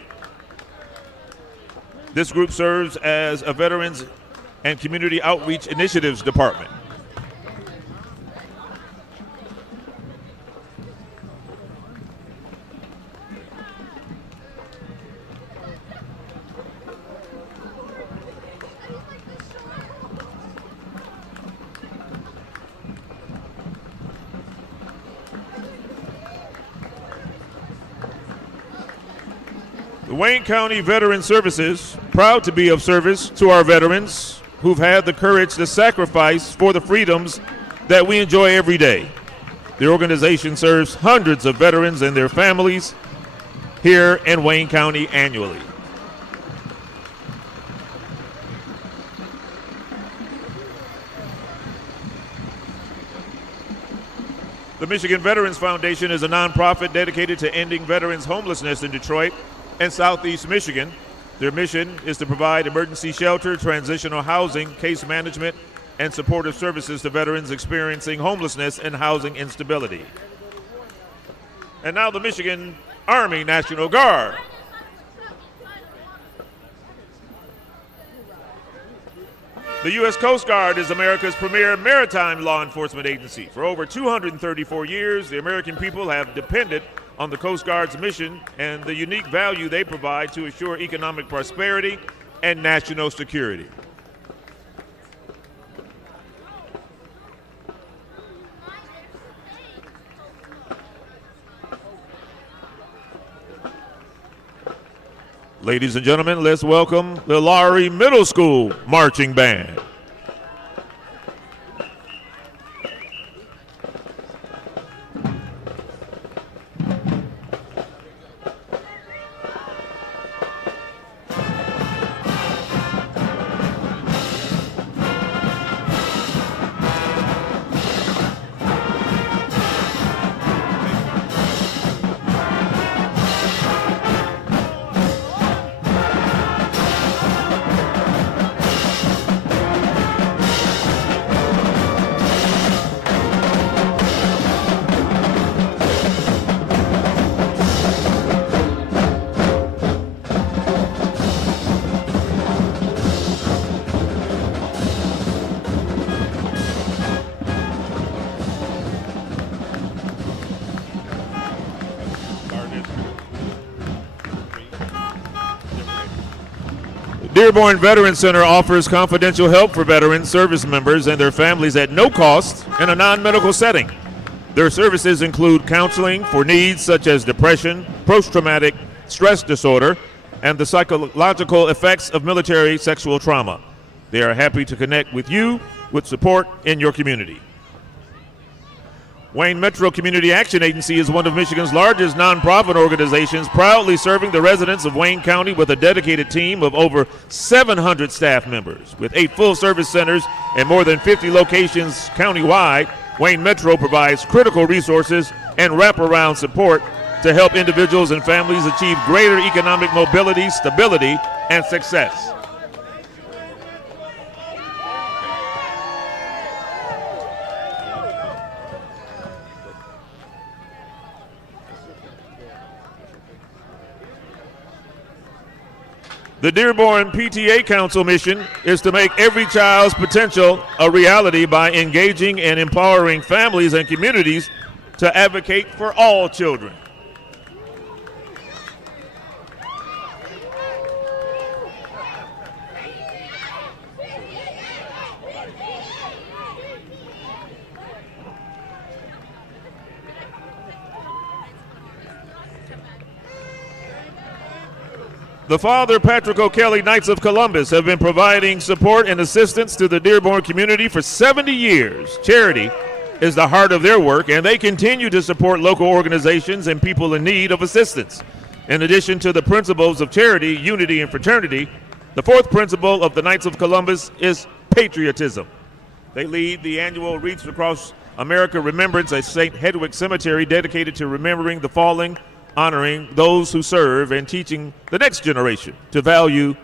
This group serves as a Veterans and Community Outreach Initiatives Department. The Wayne County Veteran Services, proud to be of service to our veterans who've had the courage to sacrifice for the freedoms that we enjoy every day. The organization serves hundreds of veterans and their families here in Wayne County annually. The Michigan Veterans Foundation is a nonprofit dedicated to ending veterans' homelessness in Detroit and Southeast Michigan. Their mission is to provide emergency shelter, transitional housing, case management, and supportive services to veterans experiencing homelessness and housing instability. And now the Michigan Army National Guard. The U.S. Coast Guard is America's premier maritime law enforcement agency. For over 234 years, the American people have depended on the Coast Guard's mission and the unique value they provide to assure economic prosperity and national security. Ladies and gentlemen, let's welcome the Lowry Middle School Marching Band. Dearborn Veterans Center offers confidential help for veterans, service members, and their families at no cost in a non-medical setting. Their services include counseling for needs such as depression, post-traumatic stress disorder, and the psychological effects of military sexual trauma. They are happy to connect with you with support in your community. Wayne Metro Community Action Agency is one of Michigan's largest nonprofit organizations, proudly serving the residents of Wayne County with a dedicated team of over 700 staff members. With 8 full-service centers and more than 50 locations countywide, Wayne Metro provides critical resources and wraparound support to help individuals and families achieve greater economic mobility, stability, and success. The Dearborn PTA Council mission is to make every child's potential a reality by engaging and empowering families and communities to advocate for all children. The Father Patrick O'Kelly Knights of Columbus have been providing support and assistance to the Dearborn community for 70 years. Charity is the heart of their work, and they continue to support local organizations and people in need of assistance. In addition to the principles of charity, unity, and fraternity, the fourth principle of the Knights of Columbus is patriotism. They lead the annual Wreaths Across America Remembrance at St. Hedwig Cemetery, dedicated to remembering the fallen, honoring those who serve, and teaching the next generation to value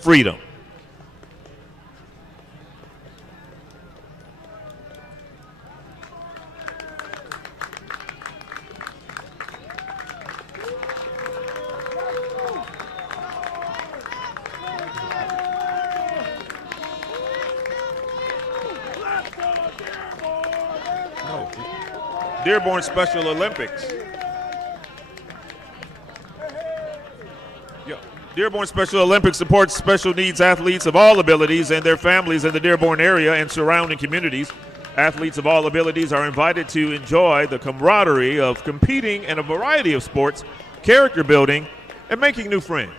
freedom. Dearborn Special Olympics. Dearborn Special Olympics supports special needs athletes of all abilities and their families in the Dearborn area and surrounding communities. Athletes of all abilities are invited to enjoy the camaraderie of competing in a variety of sports, character building, and making new friends.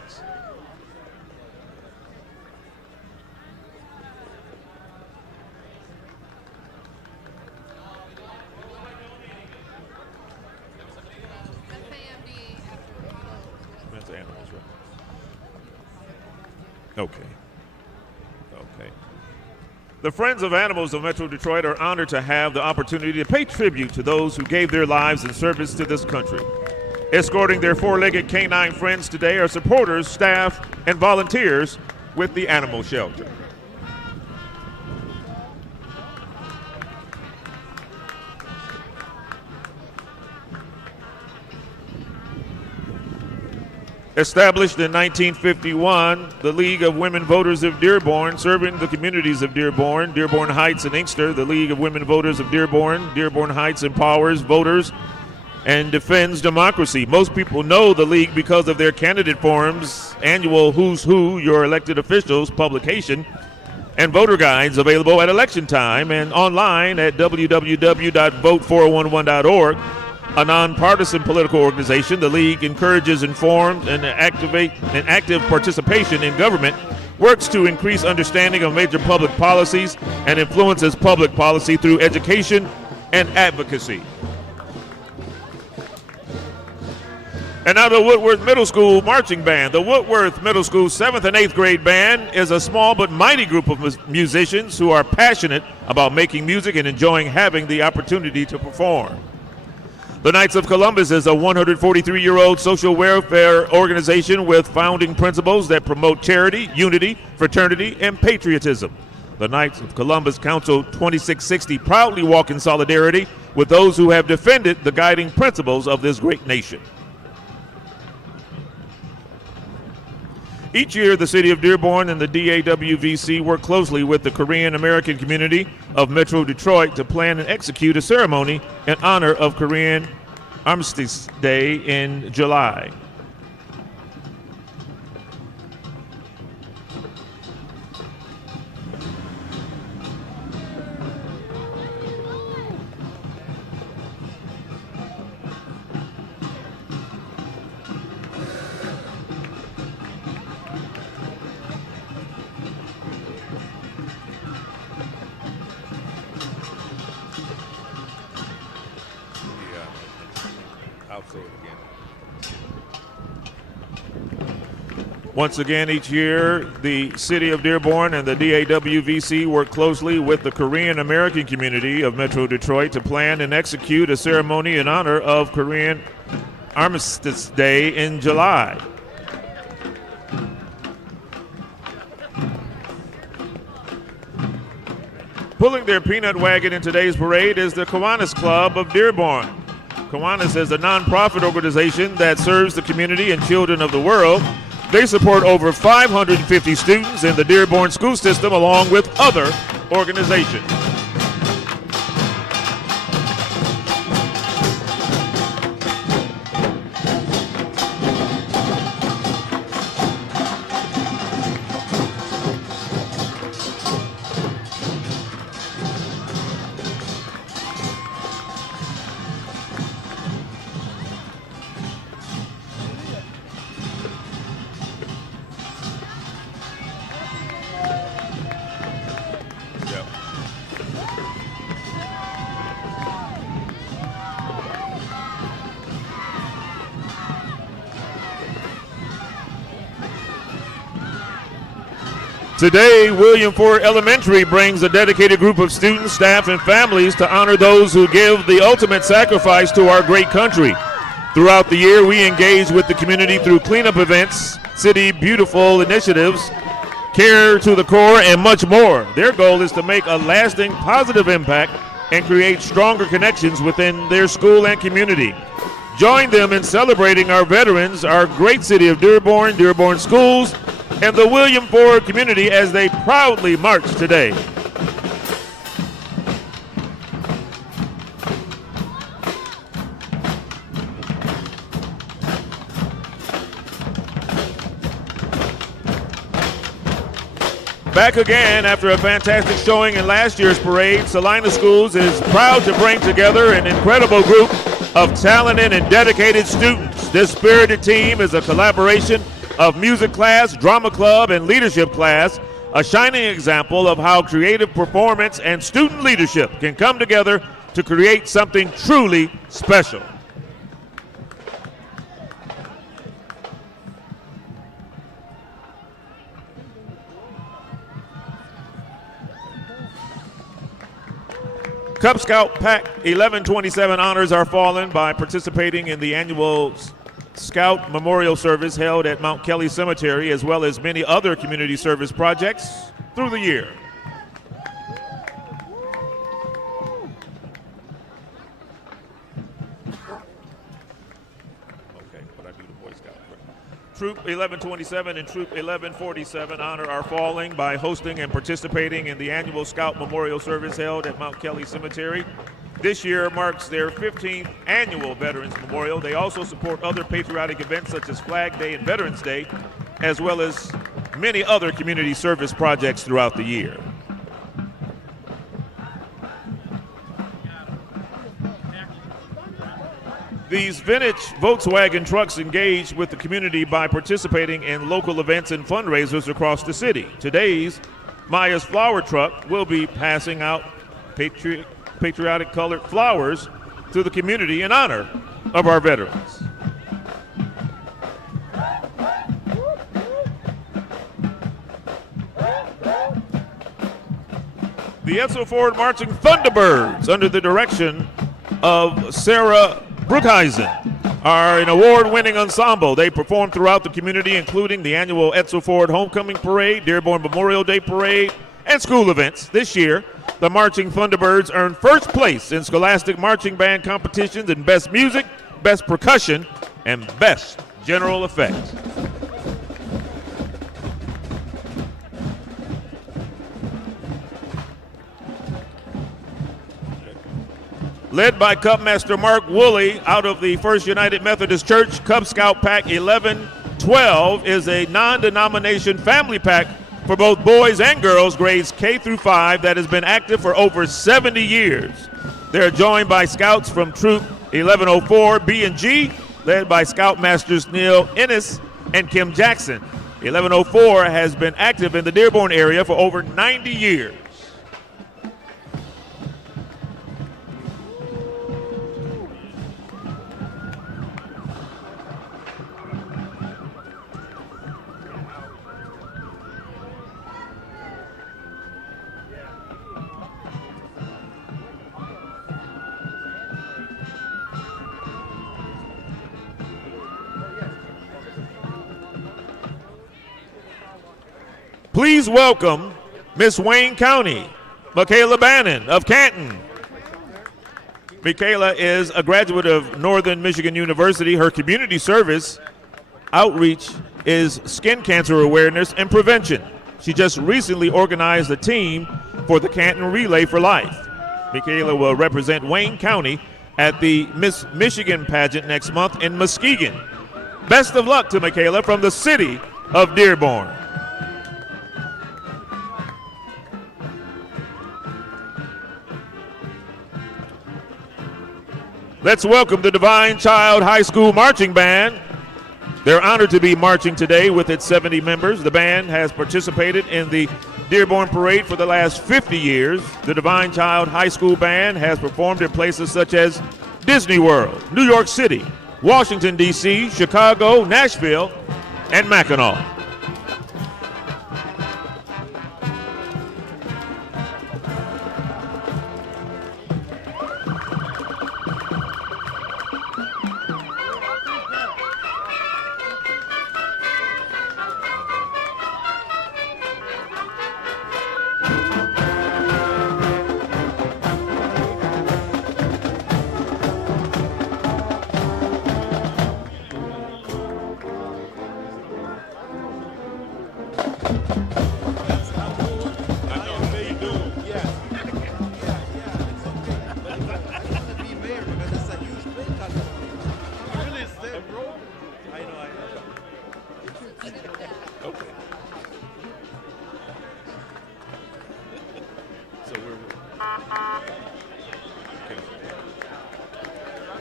That's animals, right? Okay. The Friends of Animals of Metro Detroit are honored to have the opportunity to pay tribute to those who gave their lives in service to this country. Escorting their four-legged canine friends today are supporters, staff, and volunteers with the animal shelter. Established in 1951, the League of Women Voters of Dearborn, serving the communities of Dearborn, Dearborn Heights, and Inkster. The League of Women Voters of Dearborn, Dearborn Heights empowers voters and defends democracy. Most people know the League because of their candidate forums, annual Who's Who, Your Elected Officials publication, and voter guides available at election time and online at www.vote411.org. A nonpartisan political organization, the League encourages informed and active participation in government, works to increase understanding of major public policies, and influences public policy through education and advocacy. And now the Woodworth Middle School Marching Band. The Woodworth Middle School 7th and 8th grade band is a small but mighty group of musicians who are passionate about making music and enjoying having the opportunity to perform. The Knights of Columbus is a 143-year-old social welfare organization with founding principles that promote charity, unity, fraternity, and patriotism. The Knights of Columbus Council 2660 proudly walk in solidarity with those who have defended the guiding principles of this great nation. Each year, the City of Dearborn and the DAWVC work closely with the Korean American community of Metro Detroit to plan and execute a ceremony in honor of Korean Armistice Day in July. Once again, each year, the City of Dearborn and the DAWVC work closely with the Korean American community of Metro Detroit to plan and execute a ceremony in honor of Korean Armistice Day in July. Pulling their peanut wagon in today's parade is the Kiwanis Club of Dearborn. Kiwanis is a nonprofit organization that serves the community and children of the world. They support over 550 students in the Dearborn school system along with other organizations. Today, William Ford Elementary brings a dedicated group of students, staff, and families to honor those who give the ultimate sacrifice to our great country. Throughout the year, we engage with the community through cleanup events, city beautiful initiatives, care to the core, and much more. Their goal is to make a lasting positive impact and create stronger connections within their school and community. Join them in celebrating our veterans, our great city of Dearborn, Dearborn schools, and the William Ford community as they proudly march today. Back again after a fantastic showing in last year's parade, Salina Schools is proud to bring together an incredible group of talented and dedicated students. This spirited team is a collaboration of music class, drama club, and leadership class, a shining example of how creative performance and student leadership can come together to create something truly special. Cub Scout Pack 1127 honors our fallen by participating in the annual Scout Memorial Service held at Mount Kelly Cemetery, as well as many other community service projects through the year. Okay, but I do the Boy Scout. Troop 1127 and Troop 1147 honor our falling by hosting and participating in the annual Scout Memorial Service held at Mount Kelly Cemetery. This year marks their 15th annual Veterans Memorial. They also support other patriotic events such as Flag Day and Veterans Day, as well as many other community service projects throughout the year. These vintage Volkswagen trucks engage with the community by participating in local events and fundraisers across the city. Today's Maya's Flower Truck will be passing out patriotic colored flowers to the community in honor of our veterans. The Edsel Ford Marching Thunderbirds, under the direction of Sarah Brookhuizen, are an award-winning ensemble. They perform throughout the community, including the annual Edsel Ford Homecoming Parade, Dearborn Memorial Day Parade, and school events. This year, the Marching Thunderbirds earned first place in scholastic marching band competitions in Best Music, Best Percussion, and Best General Effects. Led by Cub Master Mark Woolley out of the First United Methodist Church, Cub Scout Pack 1112 is a non-denomination family pack for both boys and girls grades K through 5 that has been active for over 70 years. They're joined by scouts from Troop 1104 B and G, led by Scoutmasters Neil Ennis and Kim Jackson. 1104 has been active in the Dearborn area for over 90 years. Please welcome Miss Wayne County, Michaela Bannon of Canton. Michaela is a graduate of Northern Michigan University. Her community service outreach is skin cancer awareness and prevention. She just recently organized a team for the Canton Relay for Life. Michaela will represent Wayne County at the Miss Michigan pageant next month in Muskegon. Best of luck to Michaela from the city of Dearborn. Let's welcome the Divine Child High School Marching Band. They're honored to be marching today with its 70 members. The band has participated in the Dearborn Parade for the last 50 years. The Divine Child High School Band has performed in places such as Disney World, New York City, Washington, D.C., Chicago, Nashville, and Mackinac.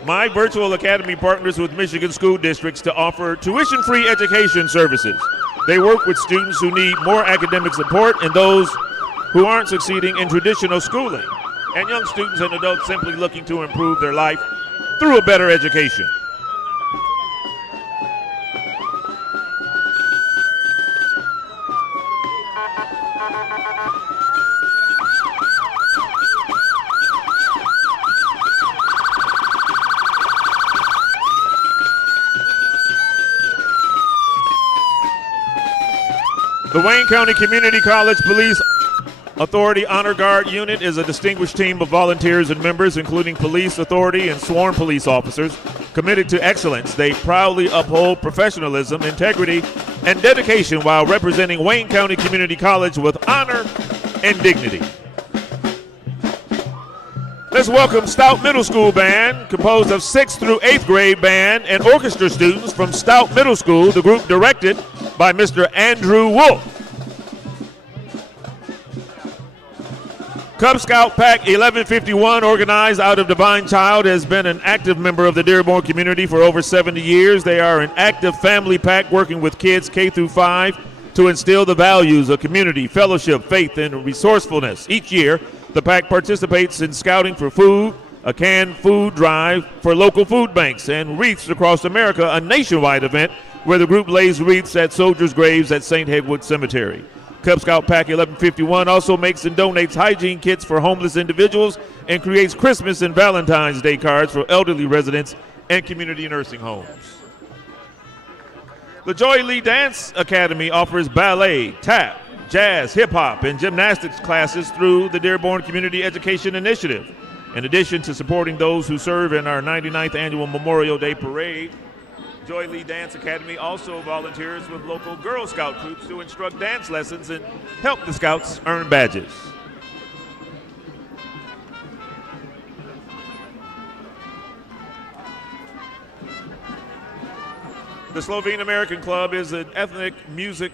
My virtual academy partners with Michigan school districts to offer tuition-free education services. They work with students who need more academic support and those who aren't succeeding in traditional schooling, and young students and adults simply looking to improve their life through a better education. The Wayne County Community College Police Authority Honor Guard Unit is a distinguished team of volunteers and members, including police authority and sworn police officers. Committed to excellence, they proudly uphold professionalism, integrity, and dedication while representing Wayne County Community College with honor and dignity. Let's welcome Stout Middle School Band, composed of 6th through 8th grade band and orchestra students from Stout Middle School, the group directed by Mr. Andrew Wolf. Cub Scout Pack 1151, organized out of Divine Child, has been an active member of the Dearborn community for over 70 years. They are an active family pack working with kids K through 5 to instill the values of community, fellowship, faith, and resourcefulness. Each year, the pack participates in scouting for food, a canned food drive for local food banks, and Wreaths Across America, a nationwide event where the group lays wreaths at soldiers' graves at St. Hegwood Cemetery. Cub Scout Pack 1151 also makes and donates hygiene kits for homeless individuals and creates Christmas and Valentine's Day cards for elderly residents and community nursing homes. The Joy Lee Dance Academy offers ballet, tap, jazz, hip-hop, and gymnastics classes through the Dearborn Community Education Initiative. In addition to supporting those who serve in our 99th annual Memorial Day Parade, Joy Lee Dance Academy also volunteers with local Girl Scout troops to instruct dance lessons and help the Scouts earn badges. The Slovene American Club is an ethnic music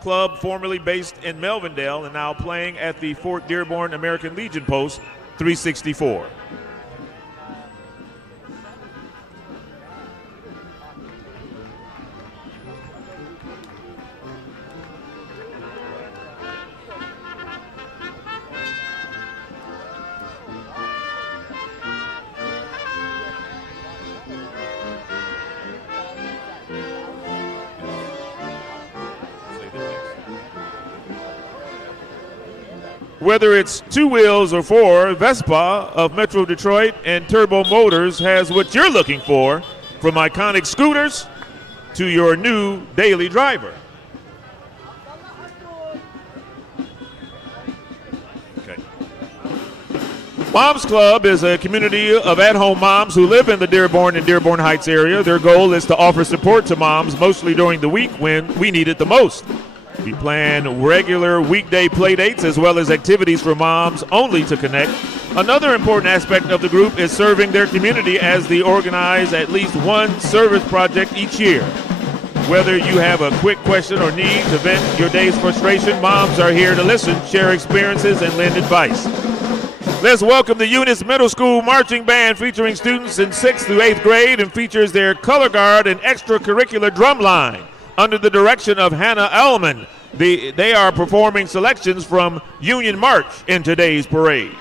club formerly based in Melvindale and now playing at the Fort Dearborn American Legion Post 364. Whether it's 2 wheels or 4, Vespa of Metro Detroit and Turbo Motors has what you're looking for, from iconic scooters to your new daily driver. Moms Club is a community of at-home moms who live in the Dearborn and Dearborn Heights area. Their goal is to offer support to moms, mostly during the week when we need it the most. We plan regular weekday play dates as well as activities for moms only to connect. Another important aspect of the group is serving their community as they organize at least one service project each year. Whether you have a quick question or need to vent your day's frustration, moms are here to listen, share experiences, and lend advice. Let's welcome the Eunice Middle School Marching Band featuring students in 6th through 8th grade and features their color guard and extracurricular drum line under the direction of Hannah Ellman. They are performing selections from Union March in today's parade.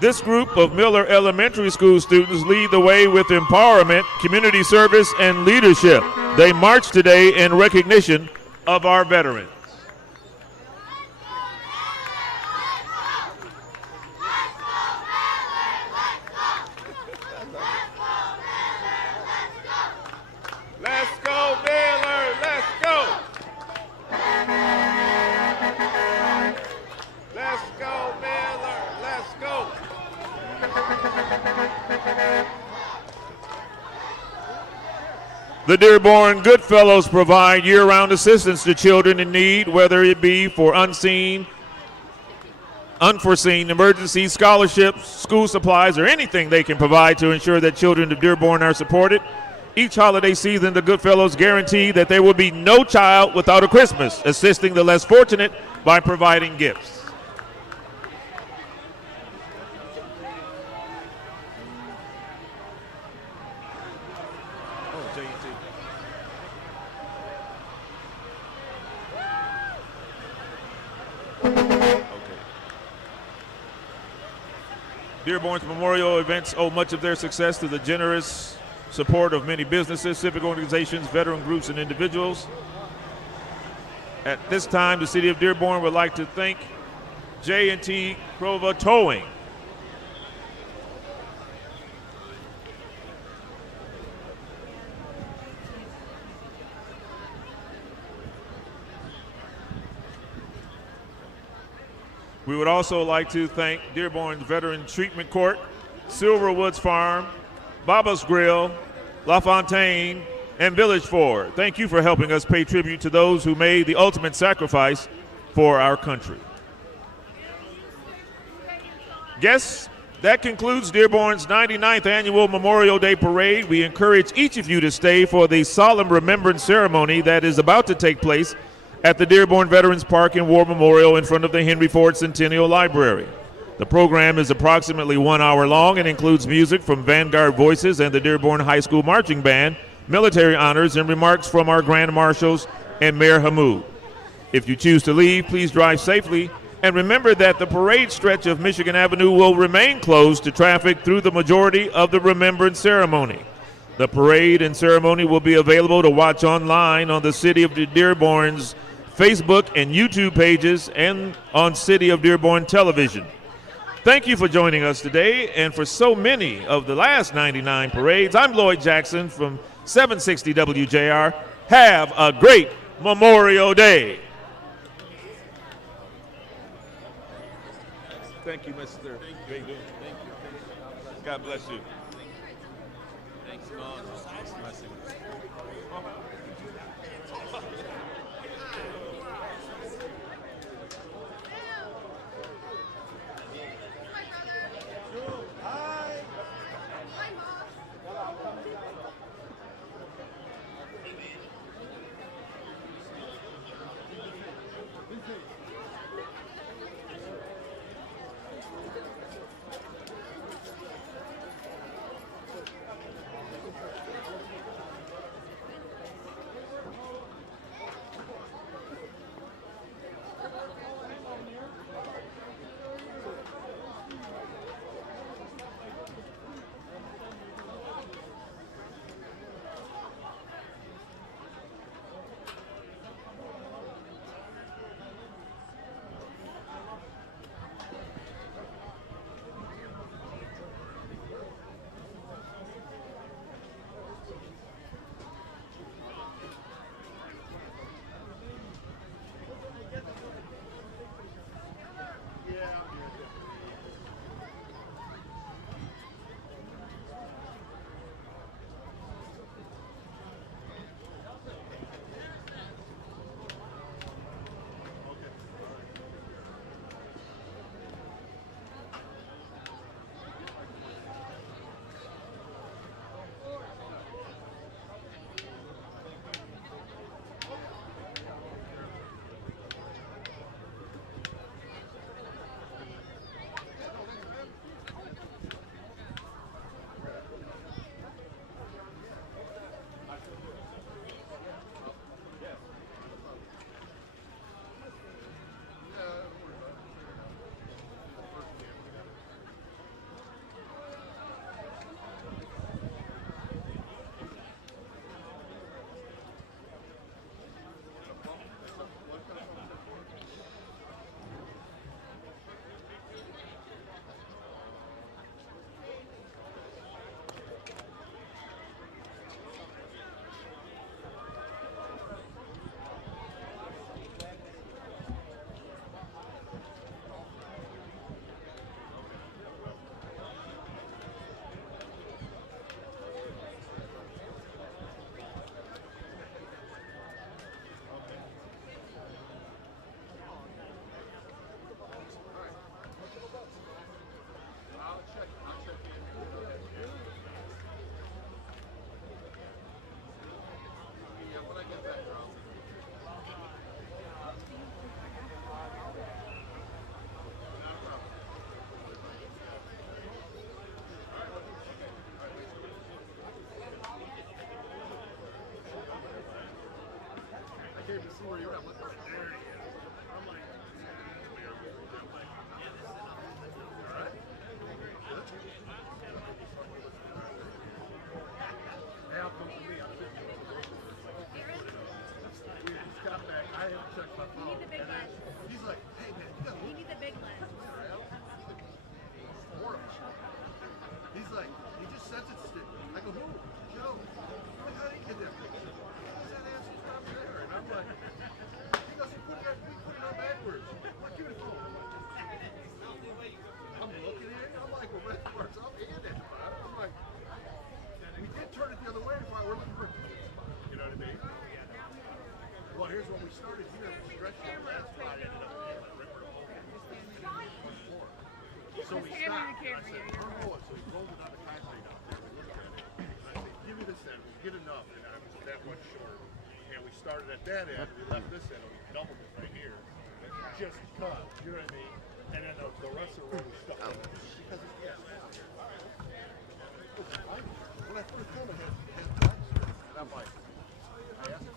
This group of Miller Elementary School students lead the way with empowerment, community service, and leadership. They march today in recognition of our veterans. Let's go, Miller! Let's go! Let's go, Miller! Let's go! The Dearborn Goodfellows provide year-round assistance to children in need, whether it be for unforeseen emergencies, scholarships, school supplies, or anything they can provide to ensure that children of Dearborn are supported. Each holiday season, the Goodfellows guarantee that there will be no child without a Christmas, assisting the less fortunate by providing gifts. Dearborn's memorial events owe much of their success to the generous support of many businesses, civic organizations, veteran groups, and individuals. At this time, the city of Dearborn would like to thank J&T Crova Towing. We would also like to thank Dearborn's Veteran Treatment Court, Silverwoods Farm, Baba's Grill, La Fontaine, and Village Ford. Thank you for helping us pay tribute to those who made the ultimate sacrifice for our country. Guests, that concludes Dearborn's 99th Annual Memorial Day Parade. We encourage each of you to stay for the solemn remembrance ceremony that is about to take place at the Dearborn Veterans Park and War Memorial in front of the Henry Ford Centennial Library. The program is approximately 1 hour long and includes music from Vanguard Voices and the Dearborn High School Marching Band, military honors, and remarks from our Grand Marshals and Mayor Hamoud. If you choose to leave, please drive safely, and remember that the parade stretch of Michigan Avenue will remain closed to traffic through the majority of the Remembrance ceremony. The parade and ceremony will be available to watch online on the City of Dearborn's Facebook and YouTube pages and on City of Dearborn television. Thank you for joining us today and for so many of the last 99 parades. I'm Lloyd Jackson from 760 WJR. Have a great Memorial Day. Thank you, Mr. Thank you. God bless you. Thanks, God. Blessings. I came to see where you're at. Look right there he is. I'm like, all right. Hey, I'll come to me. I'm sitting here. We just got back. I haven't checked my phone. You need the big lens. He's like, hey man, you got You need the big lens. He's like, he just sent it to me. I go, who? Joe. I'm like, how did he get that picture? He said, answer's not there. And I'm like, he goes, we put it on backwards. I'm like, give me the phone. I'm looking at it. I'm like, well, backwards. I'm in it. I'm like, we did turn it the other way while we're looking for a spot. You know what I mean? Well, here's when we started here. The stretch last spot ended up being like right where the hole was. So we stopped. I said, turn roll it. So we rolled it on the concrete out there. We looked at it. And I said, give me this end. We'll get enough. And I was that much short. And we started at that end. We left this end. And we doubled it right here. Just cut. You know what I mean? And then the rest of the road was stuck up. Because it's gas. When I first come, it had time strips. And I'm like, I asked him.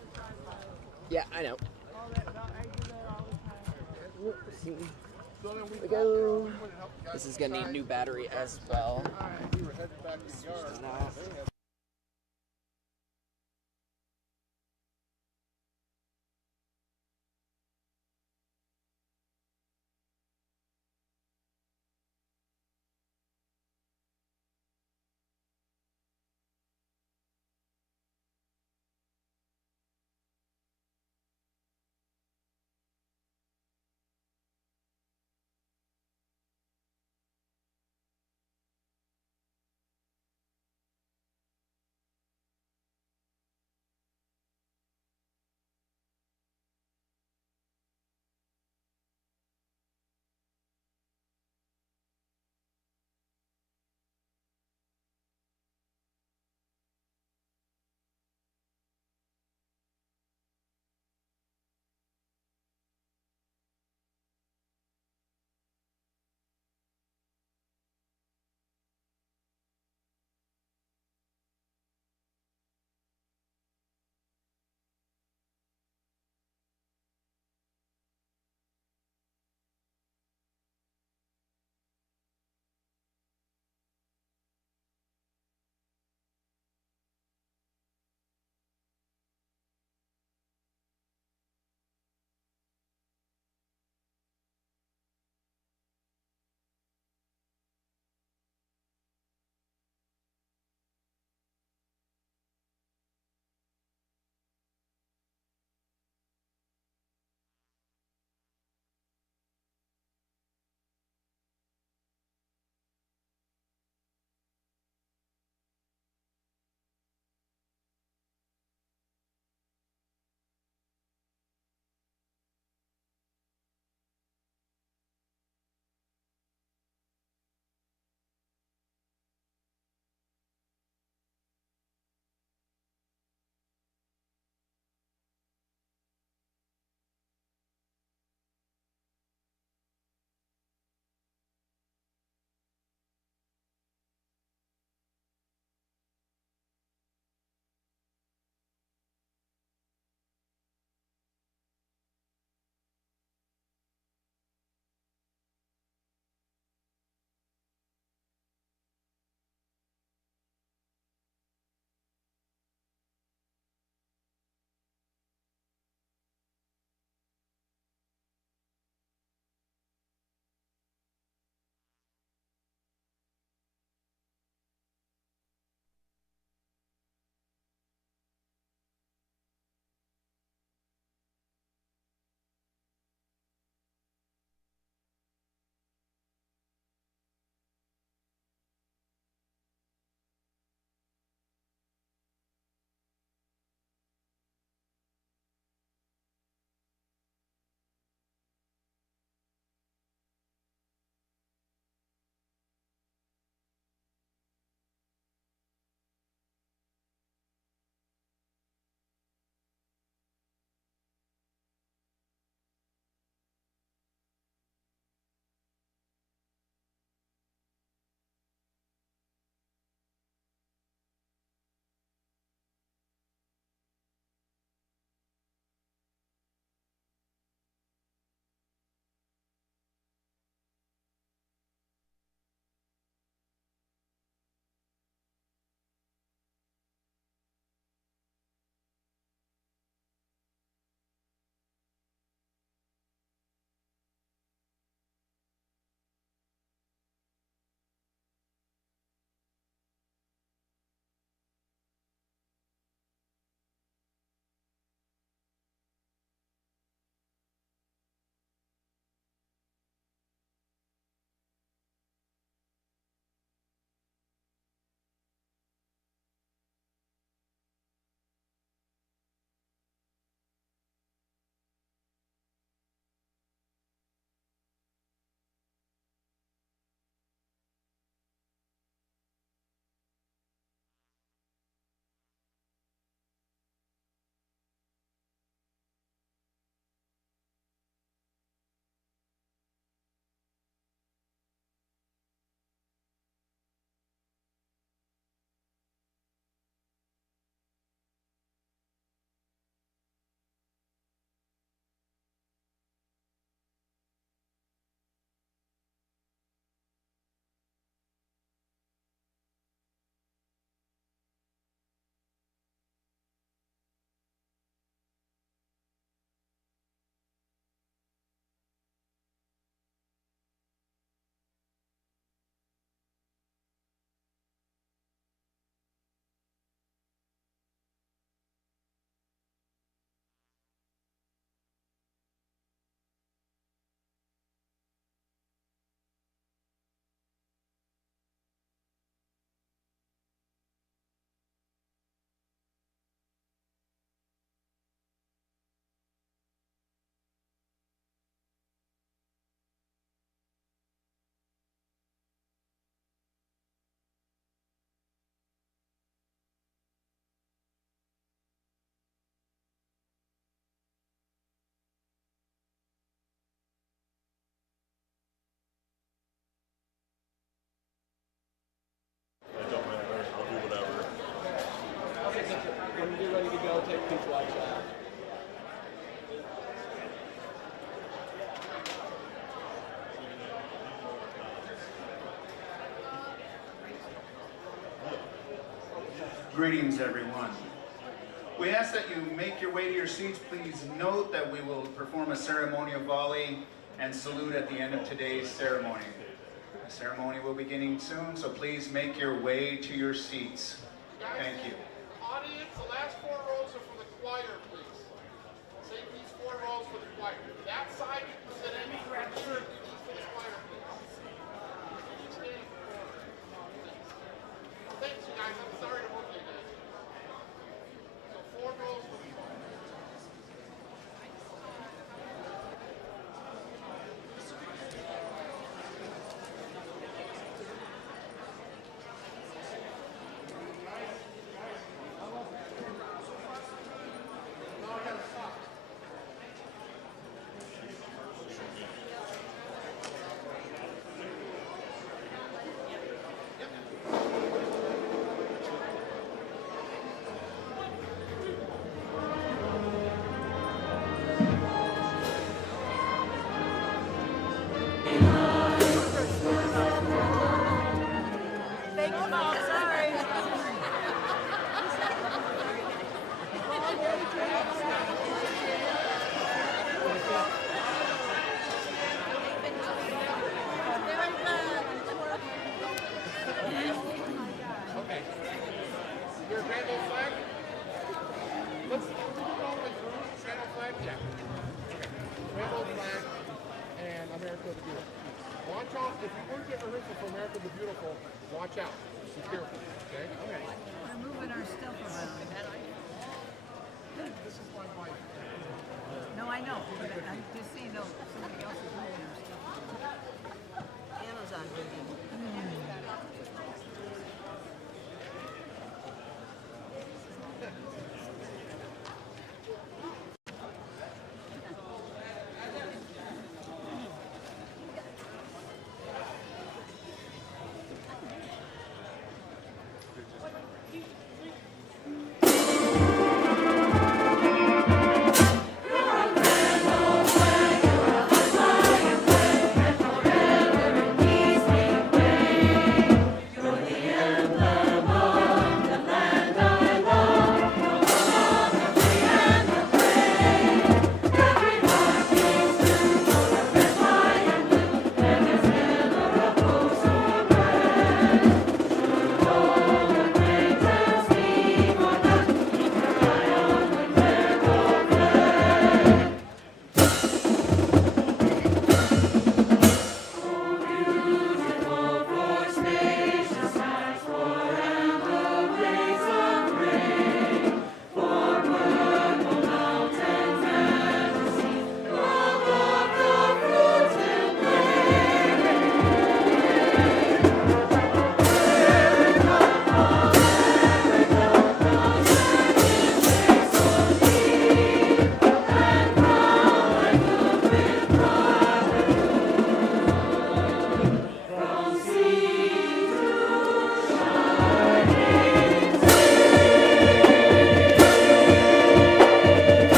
Yeah, I know. All that, I do that all the time. So then we go. went and helped the guys This is gonna need new battery as well. We were heading back to the yard. They had Greetings, everyone. We ask that you make your way to your seats. Please note that we will perform a ceremonial volley and salute at the end of today's ceremony. The ceremony will be beginning soon, so please make your way to your seats. Thank you. Audience, the last 4 rows are for the choir, please. Save these 4 rows for the choir. That side, you can sit in. Sure, leave these for the choir, please. Thanks, you guys. I'm sorry to work you guys. So 4 rows for the choir. Okay. Your grand old flag? Let's go all the way through. Grand old flag? Yeah. Okay. Grand old flag and America the Beautiful. Watch out. If you were to get rehearsal for America the Beautiful, watch out. Be careful. Okay? Okay. We're moving our stuff around. This is my wife. No, I know, but I just see no somebody else is moving our stuff. Amazon moving.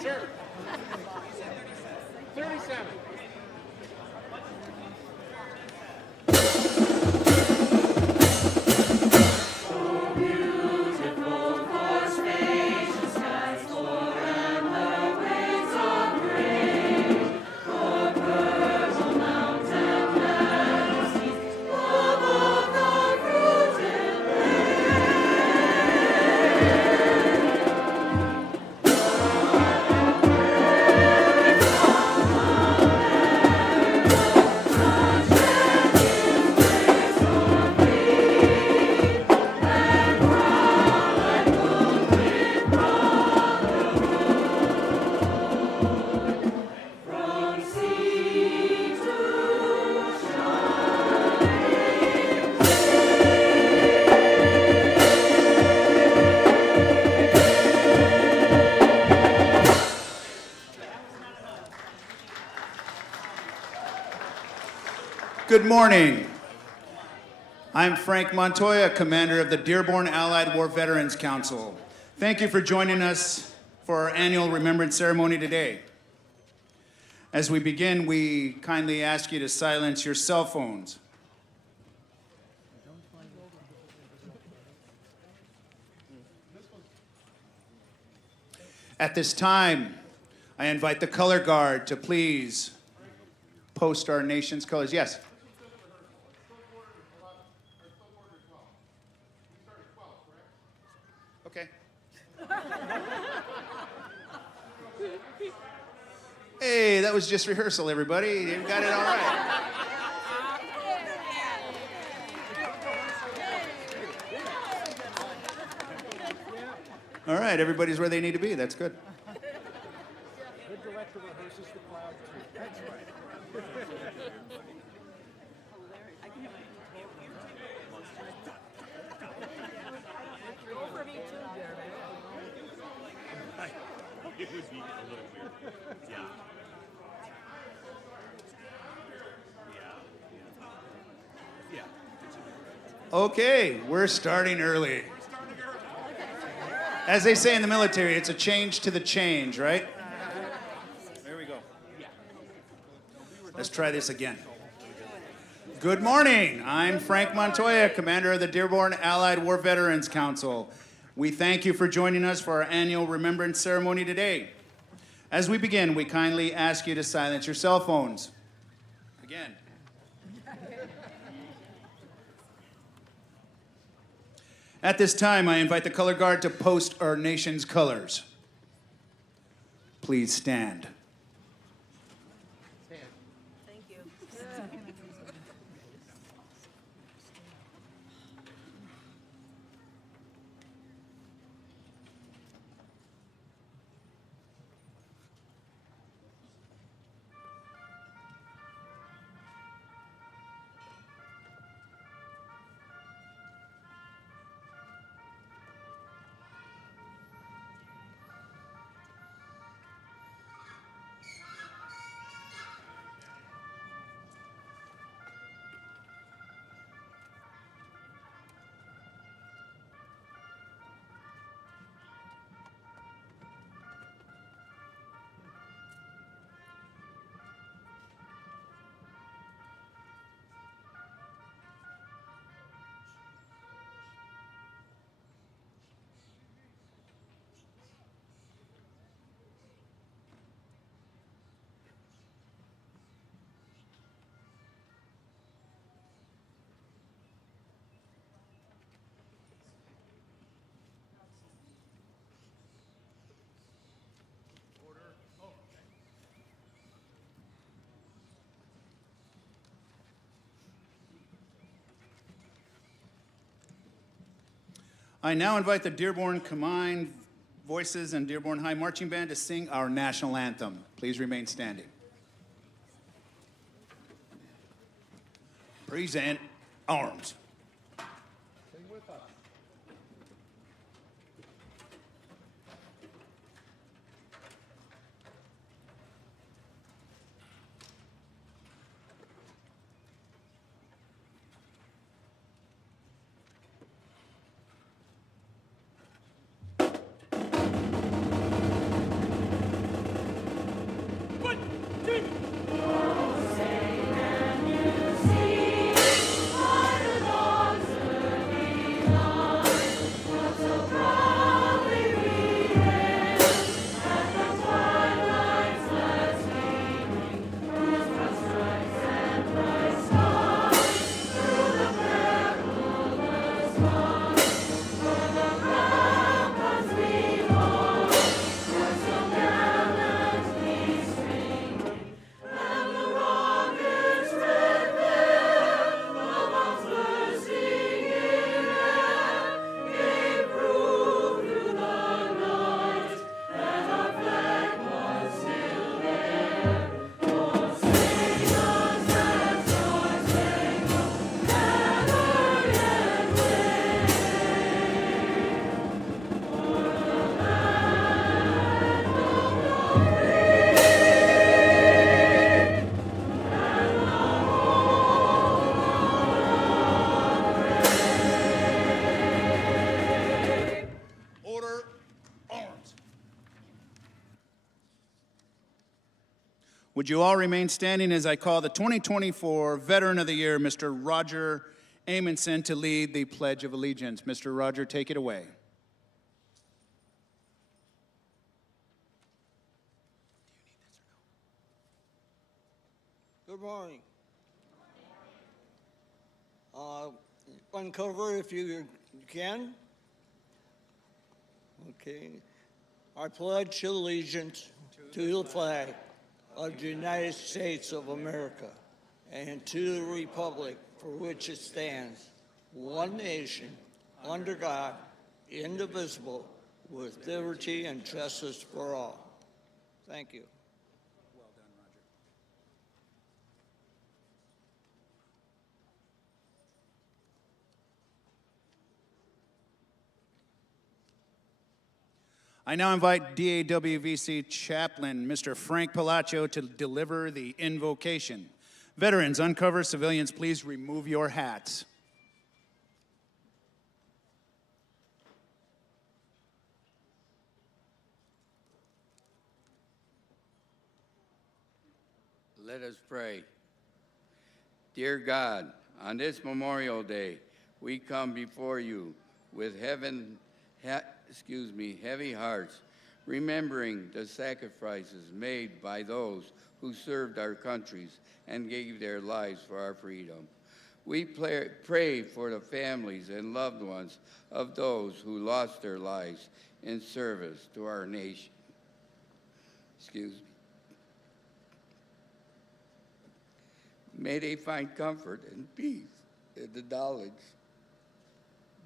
Sure. 37. Good morning. I'm Frank Montoya, commander of the Dearborn Allied War Veterans Council. Thank you for joining us for our annual Remembrance ceremony today. As we begin, we kindly ask you to silence your cell phones. At this time, I invite the color guard to please post our nation's colors. Yes? Okay. Hey, that was just rehearsal, everybody. You got it all right. All right, everybody's where they need to be. That's good. Good director rehearses the crowd too. That's right. It would be a little weird. Yeah. Okay, we're starting early. As they say in the military, it's a change to the change, right? There we go. Let's try this again. Good morning. I'm Frank Montoya, commander of the Dearborn Allied War Veterans Council. We thank you for joining us for our annual Remembrance ceremony today. As we begin, we kindly ask you to silence your cell phones. Again. At this time, I invite the color guard to post our nation's colors. Please stand. Thank you. I now invite the Dearborn Combined Voices and Dearborn High Marching Band to sing our national anthem. Please remain standing. Present arms. Sing with us. Sing and you see, Would you all remain standing as I call the 2024 Veteran of the Year, Mr. Roger Amundsen, to lead the Pledge of Allegiance. Mr. Roger, take it away. Good morning. Uncover if you can. Okay. I pledge allegiance to the flag of the United States of America and to the republic for which it stands, one nation, under God, indivisible, with liberty and justice for all. Thank you. I now invite DAWVC Chaplain, Mr. Frank Palacio, to deliver the invocation. Veterans, uncover. Civilians, please remove your hats. Let us pray. Dear God, on this Memorial Day, we come before you with heavy hearts, remembering the sacrifices made by those who served our countries and gave their lives for our freedom. We pray for the families and loved ones of those who lost their lives in service to our nation. May they find comfort and peace in the knowledge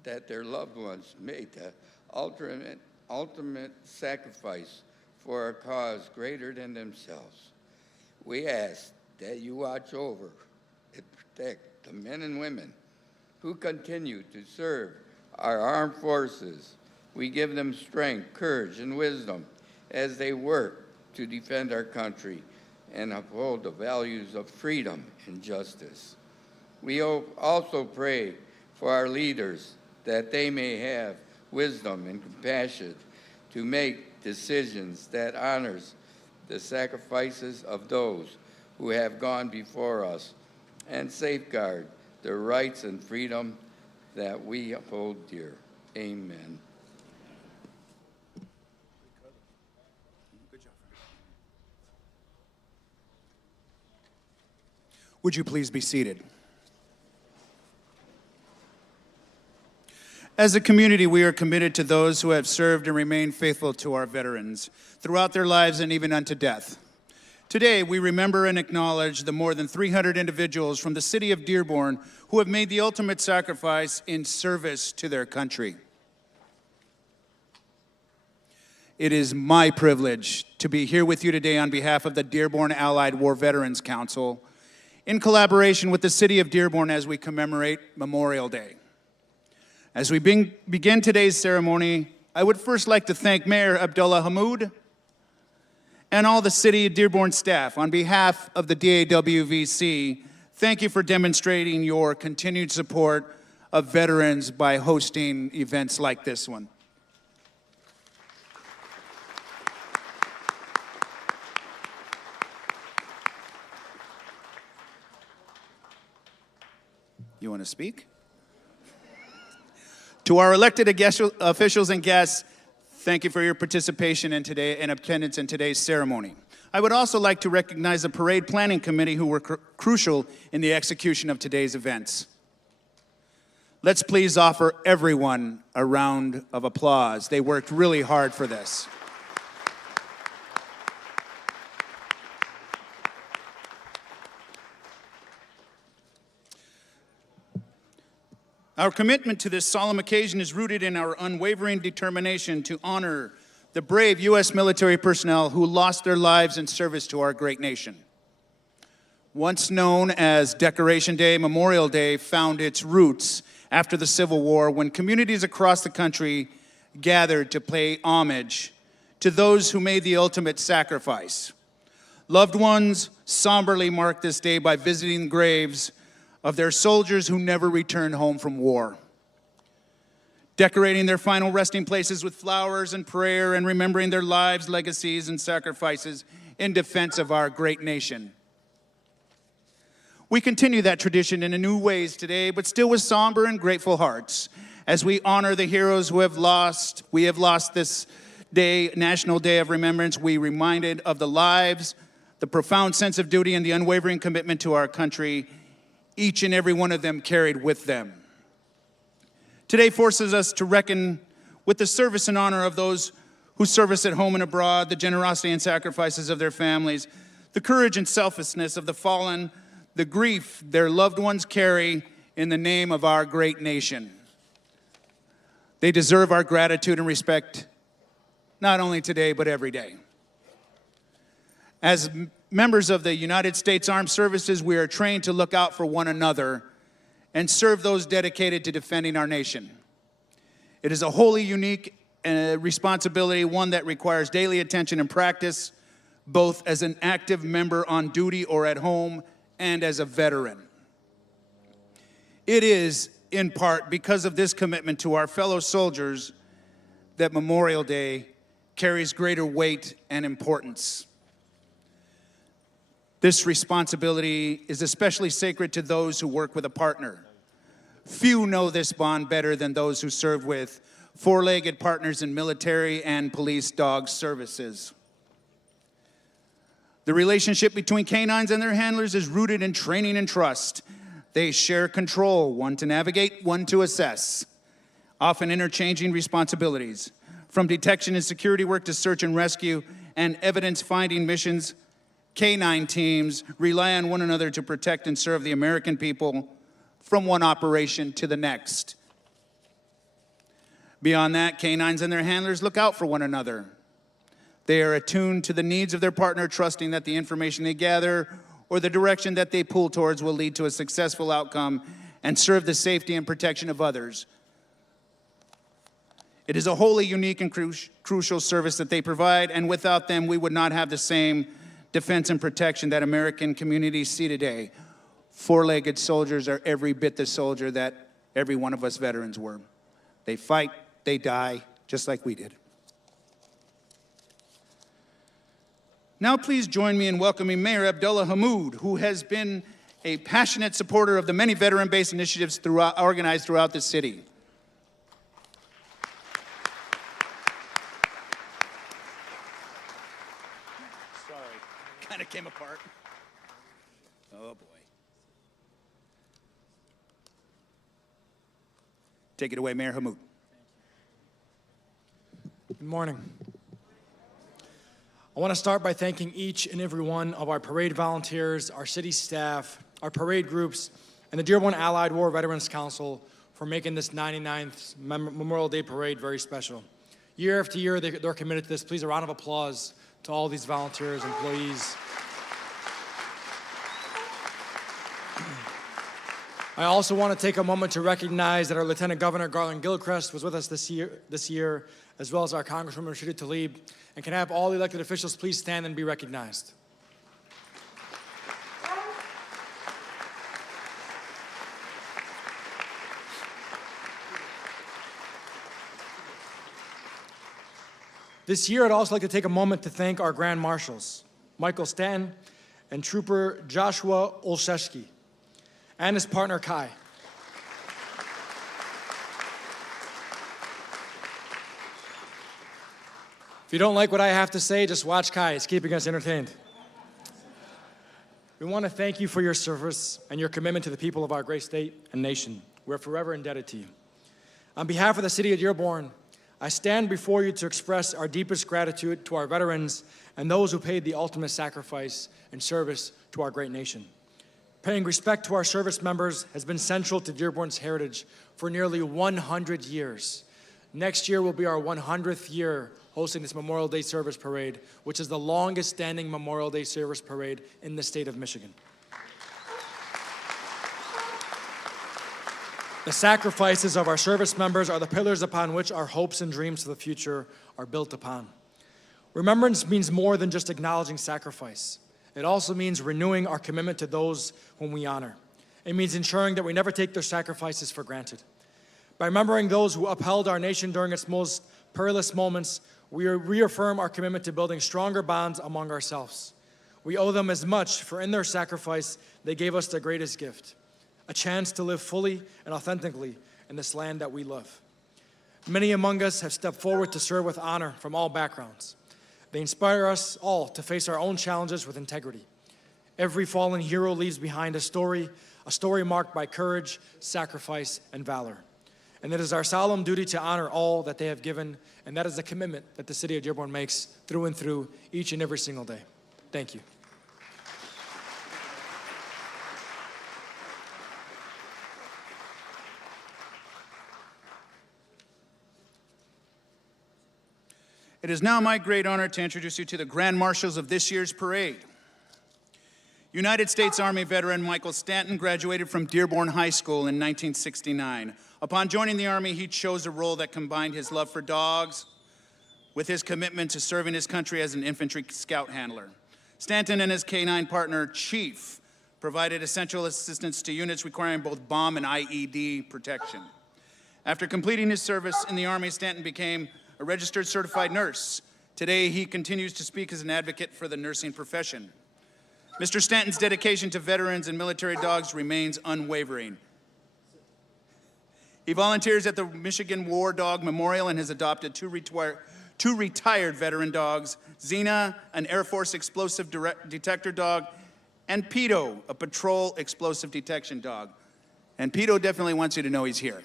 that their loved ones made the ultimate sacrifice for a cause greater than themselves. We ask that you watch over and protect the men and women who continue to serve our armed forces. We give them strength, courage, and wisdom as they work to defend our country and uphold the values of freedom and justice. We also pray for our leaders that they may have wisdom and compassion to make decisions that honors the sacrifices of those who have gone before us and safeguard the rights and freedom that we hold dear. Amen. Would you please be seated? As a community, we are committed to those who have served and remained faithful to our veterans throughout their lives and even unto death. Today, we remember and acknowledge the more than 300 individuals from the city of Dearborn who have made the ultimate sacrifice in service to their country. It is my privilege to be here with you today on behalf of the Dearborn Allied War Veterans Council, in collaboration with the city of Dearborn as we commemorate Memorial Day. As we begin today's ceremony, I would first like to thank Mayor Abdullah Hamoud and all the City of Dearborn staff. On behalf of the DAWVC, thank you for demonstrating your continued support of veterans by hosting events like this one. You want to speak? To our elected officials and guests, thank you for your participation and attendance in today's ceremony. I would also like to recognize the Parade Planning Committee who were crucial in the execution of today's events. Let's please offer everyone a round of applause. They worked really hard for this. Our commitment to this solemn occasion is rooted in our unwavering determination to honor the brave U.S. military personnel who lost their lives in service to our great nation. Once known as Decoration Day, Memorial Day found its roots after the Civil War when communities across the country gathered to pay homage to those who made the ultimate sacrifice. Loved ones somberly marked this day by visiting graves of their soldiers who never returned home from war, decorating their final resting places with flowers and prayer and remembering their lives, legacies, and sacrifices in defense of our great nation. We continue that tradition in new ways today, but still with somber and grateful hearts, as we honor the heroes who have lost. We have lost this day, National Day of Remembrance. We reminded of the lives, the profound sense of duty, and the unwavering commitment to our country each and every one of them carried with them. Today forces us to reckon with the service and honor of those who service at home and abroad, the generosity and sacrifices of their families, the courage and selflessness of the fallen, the grief their loved ones carry in the name of our great nation. They deserve our gratitude and respect, not only today, but every day. As members of the United States Armed Services, we are trained to look out for one another and serve those dedicated to defending our nation. It is a wholly unique responsibility, one that requires daily attention and practice, both as an active member on duty or at home and as a veteran. It is, in part, because of this commitment to our fellow soldiers that Memorial Day carries greater weight and importance. This responsibility is especially sacred to those who work with a partner. Few know this bond better than those who serve with four-legged partners in military and police dog services. The relationship between canines and their handlers is rooted in training and trust. They share control, one to navigate, one to assess, often interchanging responsibilities. From detection and security work to search and rescue and evidence-finding missions, canine teams rely on one another to protect and serve the American people from one operation to the next. Beyond that, canines and their handlers look out for one another. They are attuned to the needs of their partner, trusting that the information they gather or the direction that they pull towards will lead to a successful outcome and serve the safety and protection of others. It is a wholly unique and crucial service that they provide, and without them, we would not have the same defense and protection that American communities see today. Four-legged soldiers are every bit the soldier that every one of us veterans were. They fight, they die, just like we did. Now please join me in welcoming Mayor Abdullah Hammoud, who has been a passionate supporter of the many veteran-based initiatives organized throughout the city. Sorry, kind of came apart. Oh boy. Take it away, Mayor Hammoud. Good morning. I want to start by thanking each and every one of our parade volunteers, our city staff, our parade groups, and the Dearborn Allied War Veterans Council for making this 99th Memorial Day Parade very special. Year after year, they're committed to this. Please, a round of applause to all these volunteers, employees. I also want to take a moment to recognize that our Lieutenant Governor Garland Gilchrist was with us this year, as well as our Congresswoman Rashida Tlaib, and can I have all the elected officials please stand and be recognized. This year, I'd also like to take a moment to thank our Grand Marshals, Michael Stanton and Trooper Joshua Olszewski, and his partner Kai. If you don't like what I have to say, just watch Kai. It's keeping us entertained. We want to thank you for your service and your commitment to the people of our great state and nation. We're forever indebted to you. On behalf of the city of Dearborn, I stand before you to express our deepest gratitude to our veterans and those who paid the ultimate sacrifice and service to our great nation. Paying respect to our service members has been central to Dearborn's heritage for nearly 100 years. Next year will be our 100th year hosting this Memorial Day Service Parade, which is the longest standing Memorial Day Service Parade in the state of Michigan. The sacrifices of our service members are the pillars upon which our hopes and dreams for the future are built upon. Remembrance means more than just acknowledging sacrifice. It also means renewing our commitment to those whom we honor. It means ensuring that we never take their sacrifices for granted. By remembering those who upheld our nation during its most perilous moments, we reaffirm our commitment to building stronger bonds among ourselves. We owe them as much, for in their sacrifice, they gave us the greatest gift, a chance to live fully and authentically in this land that we love. Many among us have stepped forward to serve with honor from all backgrounds. They inspire us all to face our own challenges with integrity. Every fallen hero leaves behind a story marked by courage, sacrifice, and valor. And it is our solemn duty to honor all that they have given, and that is the commitment that the City of Dearborn makes through and through each and every single day. Thank you. It is now my great honor to introduce you to the Grand Marshals of this year's parade. United States Army veteran Michael Stanton graduated from Dearborn High School in 1969. Upon joining the Army, he chose a role that combined his love for dogs with his commitment to serving his country as an infantry scout handler. Stanton and his K-9 partner, Chief, provided essential assistance to units requiring both bomb and IED protection. After completing his service in the Army, Stanton became a registered certified nurse. Today, he continues to speak as an advocate for the nursing profession. Mr. Stanton's dedication to veterans and military dogs remains unwavering. He volunteers at the Michigan War Dog Memorial and has adopted two retired veteran dogs, Xena, an Air Force explosive detector dog, and Pito, a patrol explosive detection dog. And Pito definitely wants you to know he's here.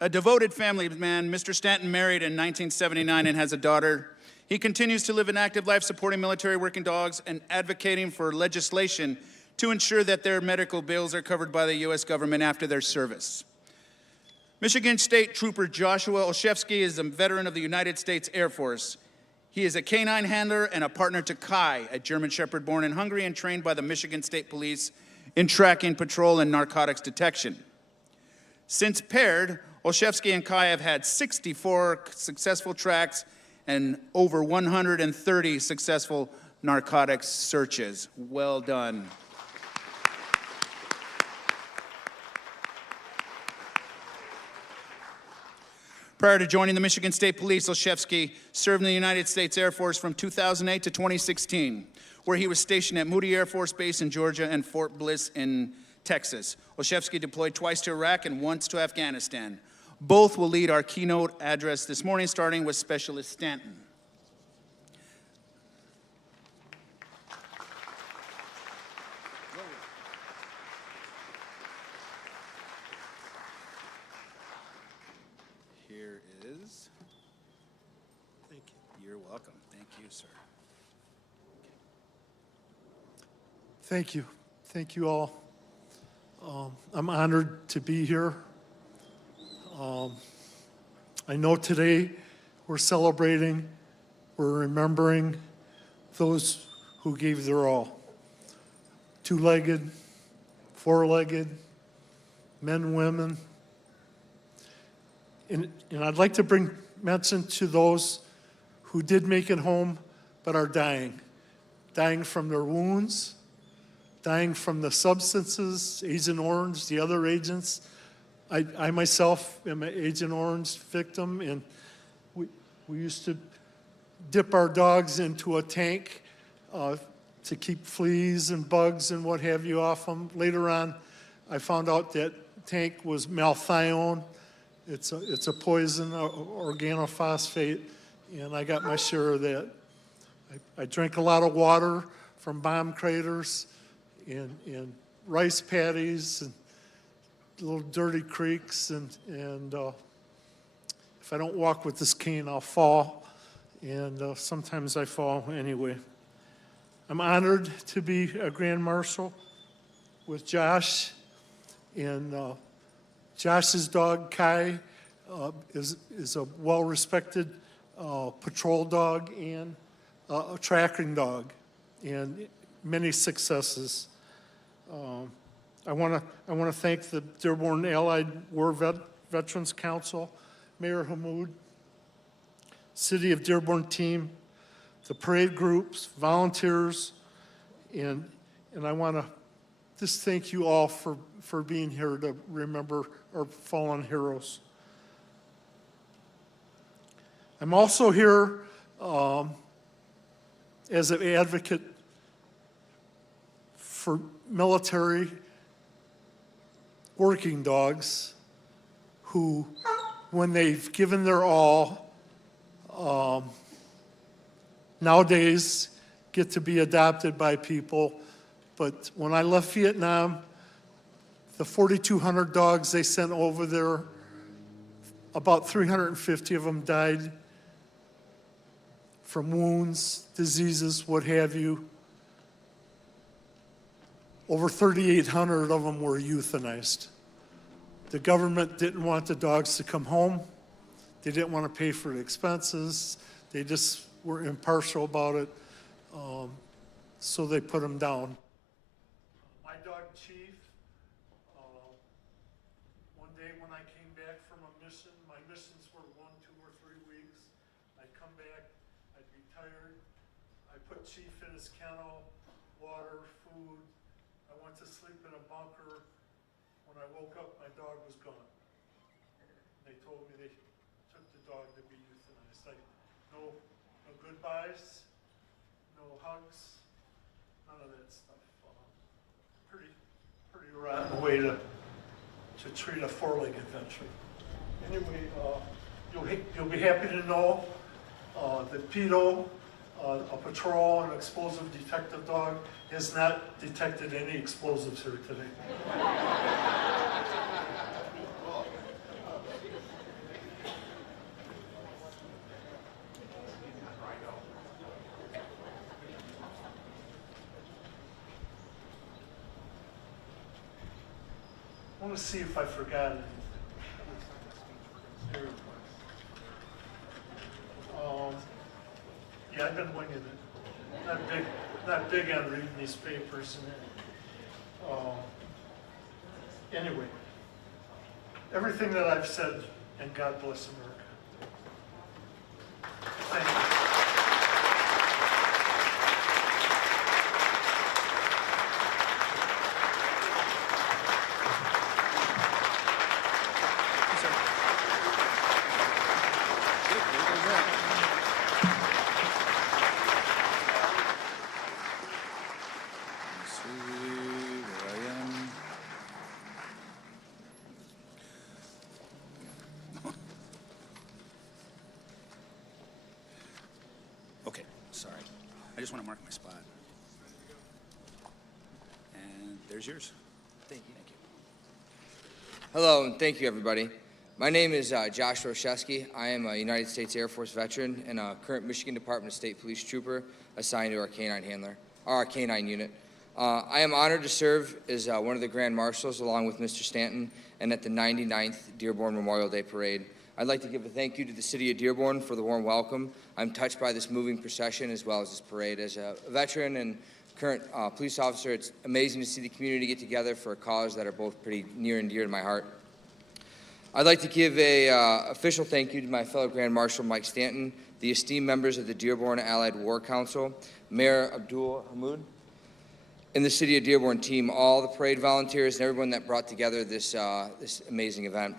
A devoted family man, Mr. Stanton married in 1979 and has a daughter. He continues to live an active life supporting military working dogs and advocating for legislation to ensure that their medical bills are covered by the U.S. government after their service. Michigan State Trooper Joshua Olszewski is a veteran of the United States Air Force. He is a K-9 handler and a partner to Kai, a German Shepherd born in Hungary and trained by the Michigan State Police in tracking, patrol, and narcotics detection. Since paired, Olszewski and Kai have had 64 successful tracks and over 130 successful narcotics searches. Well done. Prior to joining the Michigan State Police, Olszewski served in the United States Air Force from 2008 to 2016, where he was stationed at Moody Air Force Base in Georgia and Fort Bliss in Texas. Olszewski deployed twice to Iraq and once to Afghanistan. Both will lead our keynote address this morning, starting with Specialist Stanton. Here is. Thank you. You're welcome. Thank you, sir. Thank you. Thank you all. I'm honored to be here. I know today we're celebrating, we're remembering those who gave their all. Two-legged, four-legged, men, women. And I'd like to bring mention to those who did make it home but are dying. Dying from their wounds, dying from the substances, Agent Orange, the other agents. I myself am an Agent Orange victim, and we used to dip our dogs into a tank to keep fleas and bugs and what have you off them. Later on, I found out that tank was malthione. It's a poison, organophosphate, and I got my share of that. I drank a lot of water from bomb craters and rice paddies and little dirty creeks, and if I don't walk with this cane, I'll fall, and sometimes I fall anyway. I'm honored to be a Grand Marshal with Josh, and Josh's dog, Kai, is a well-respected patrol dog and a tracking dog, and many successes. I want to thank the Dearborn Allied War Veterans Council, Mayor Hamoud, City of Dearborn team, the parade groups, volunteers, and I want to just thank you all for being here to remember our fallen heroes. I'm also here as an advocate for military working dogs who, when they've given their all, nowadays get to be adopted by people. But when I left Vietnam, the 4,200 dogs they sent over there, about 350 of them died from wounds, diseases, what have you. Over 3,800 of them were euthanized. The government didn't want the dogs to come home. They didn't want to pay for the expenses. They just were impartial about it, so they put them down. My dog, Chief, one day when I came back from a mission, my missions were 1, 2, or 3 weeks. I'd come back, I'd be tired. I put Chief in his kennel, water, food. I went to sleep in a bunker. When I woke up, my dog was gone. They told me they took the dog to be euthanized. No goodbyes, no hugs, none of that stuff. Pretty rotten way to treat a 4-legged adventure. Anyway, you'll be happy to know that Pito, a patrol and explosive detective dog, has not detected any explosives here today. I want to see if I forgot anything. Yeah, I've been winging it. Not big on reading these papers. Anyway, everything that I've said, and God bless America. Thank you. Okay, sorry. I just want to mark my spot. And there's yours. Thank you. Hello, and thank you, everybody. My name is Josh Roszewski. I am a United States Air Force veteran and a current Michigan Department of State Police trooper assigned to our K-9 unit. I am honored to serve as one of the Grand Marshals along with Mr. Stanton and at the 99th Dearborn Memorial Day Parade. I'd like to give a thank you to the city of Dearborn for the warm welcome. I'm touched by this moving procession as well as this parade. As a veteran and current police officer, it's amazing to see the community get together for a cause that are both pretty near and dear to my heart. I'd like to give a official thank you to my fellow Grand Marshal Mike Stanton, the esteemed members of the Dearborn Allied War Council, Mayor Abdul Hamud, and the City of Dearborn team, all the parade volunteers, and everyone that brought together this amazing event.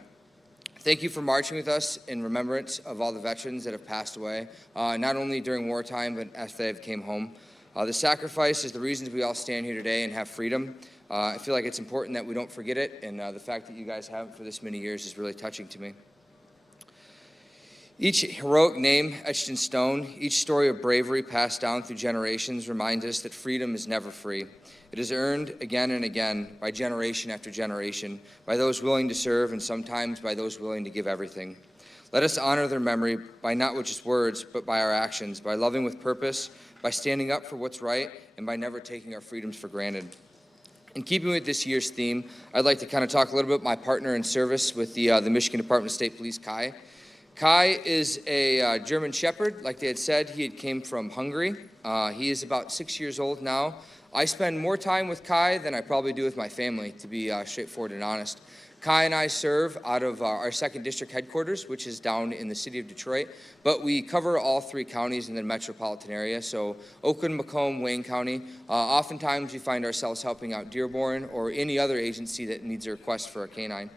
Thank you for marching with us in remembrance of all the veterans that have passed away, not only during wartime, but after they've came home. The sacrifice is the reasons we all stand here today and have freedom. I feel like it's important that we don't forget it, and the fact that you guys haven't for this many years is really touching to me. Each heroic name etched in stone, each story of bravery passed down through generations reminds us that freedom is never free. It is earned again and again by generation after generation, by those willing to serve and sometimes by those willing to give everything. Let us honor their memory by not with just words, but by our actions, by loving with purpose, by standing up for what's right, and by never taking our freedoms for granted. In keeping with this year's theme, I'd like to kind of talk a little bit about my partner in service with the Michigan Department of State Police, Kai. Kai is a German Shepherd. Like they had said, he came from Hungary. He is about 6 years old now. I spend more time with Kai than I probably do with my family, to be straightforward and honest. Kai and I serve out of our 2nd District headquarters, which is down in the city of Detroit, but we cover all 3 counties in the metropolitan area, so Oakland, Macomb, Wayne County. Oftentimes we find ourselves helping out Dearborn or any other agency that needs a request for a canine.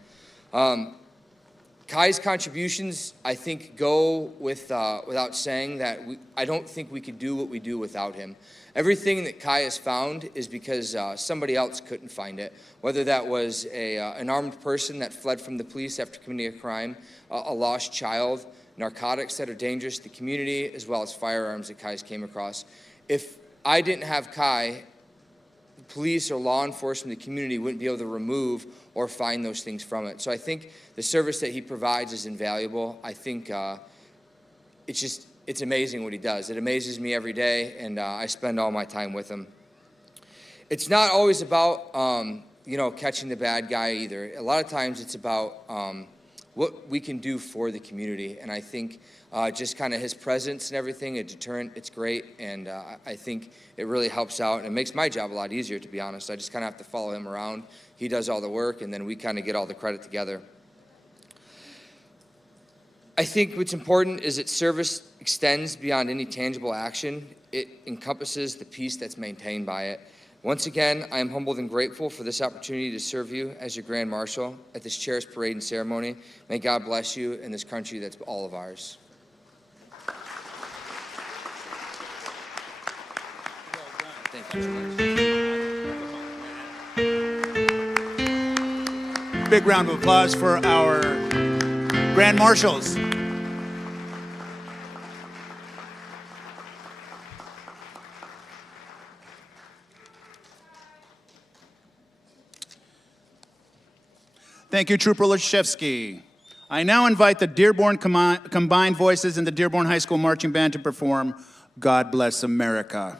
Kai's contributions, I think, go without saying that I don't think we could do what we do without him. Everything that Kai has found is because somebody else couldn't find it, whether that was an armed person that fled from the police after committing a crime, a lost child, narcotics that are dangerous to the community, as well as firearms that Kai's came across. If I didn't have Kai, police or law enforcement, the community wouldn't be able to remove or find those things from it. So I think the service that he provides is invaluable. I think it's amazing what he does. It amazes me every day, and I spend all my time with him. It's not always about, catching the bad guy either. A lot of times it's about what we can do for the community, and I think just kind of his presence and everything, a deterrent, it's great, and I think it really helps out, and it makes my job a lot easier, to be honest. I just kind of have to follow him around. He does all the work, and then we kind of get all the credit together. I think what's important is that service extends beyond any tangible action. It encompasses the peace that's maintained by it. Once again, I am humbled and grateful for this opportunity to serve you as your Grand Marshal at this cherished parade and ceremony. May God bless you in this country that's all of ours. Thank you so much. Big round of applause for our Grand Marshals. Thank you, Trooper Leszewski. I now invite the Dearborn Combined Voices and the Dearborn High School Marching Band to perform God Bless America.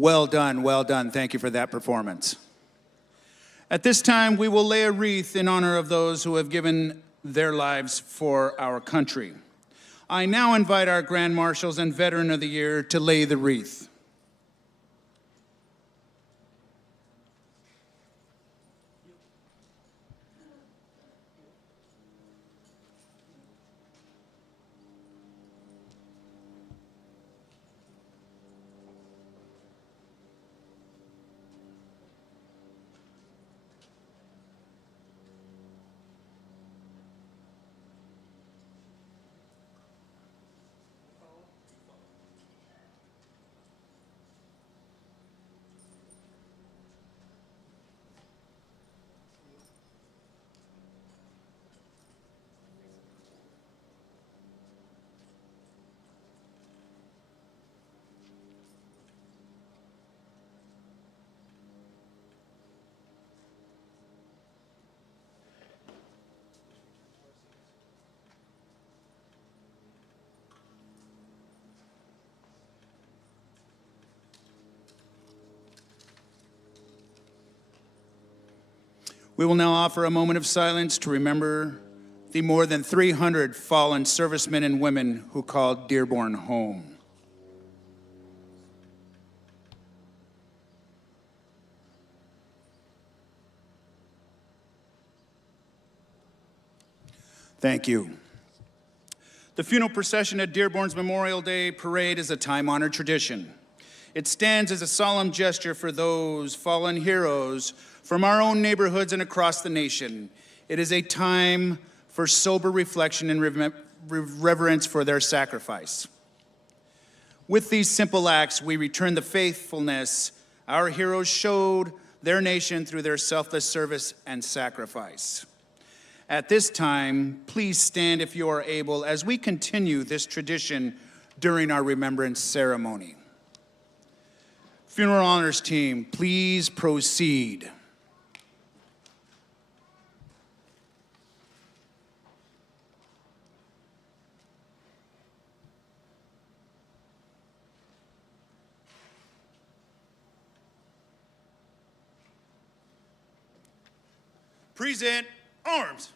Well done, well done. Thank you for that performance. At this time, we will lay a wreath in honor of those who have given their lives for our country. I now invite our Grand Marshals and Veteran of the Year to lay the wreath. We will now offer a moment of silence to remember the more than 300 fallen servicemen and women who called Dearborn home. Thank you. The funeral procession at Dearborn's Memorial Day Parade is a time-honored tradition. It stands as a solemn gesture for those fallen heroes from our own neighborhoods and across the nation. It is a time for sober reflection and reverence for their sacrifice. With these simple acts, we return the faithfulness our heroes showed their nation through their selfless service and sacrifice. At this time, please stand if you are able as we continue this tradition during our remembrance ceremony. Funeral honors team, please proceed. Present arms.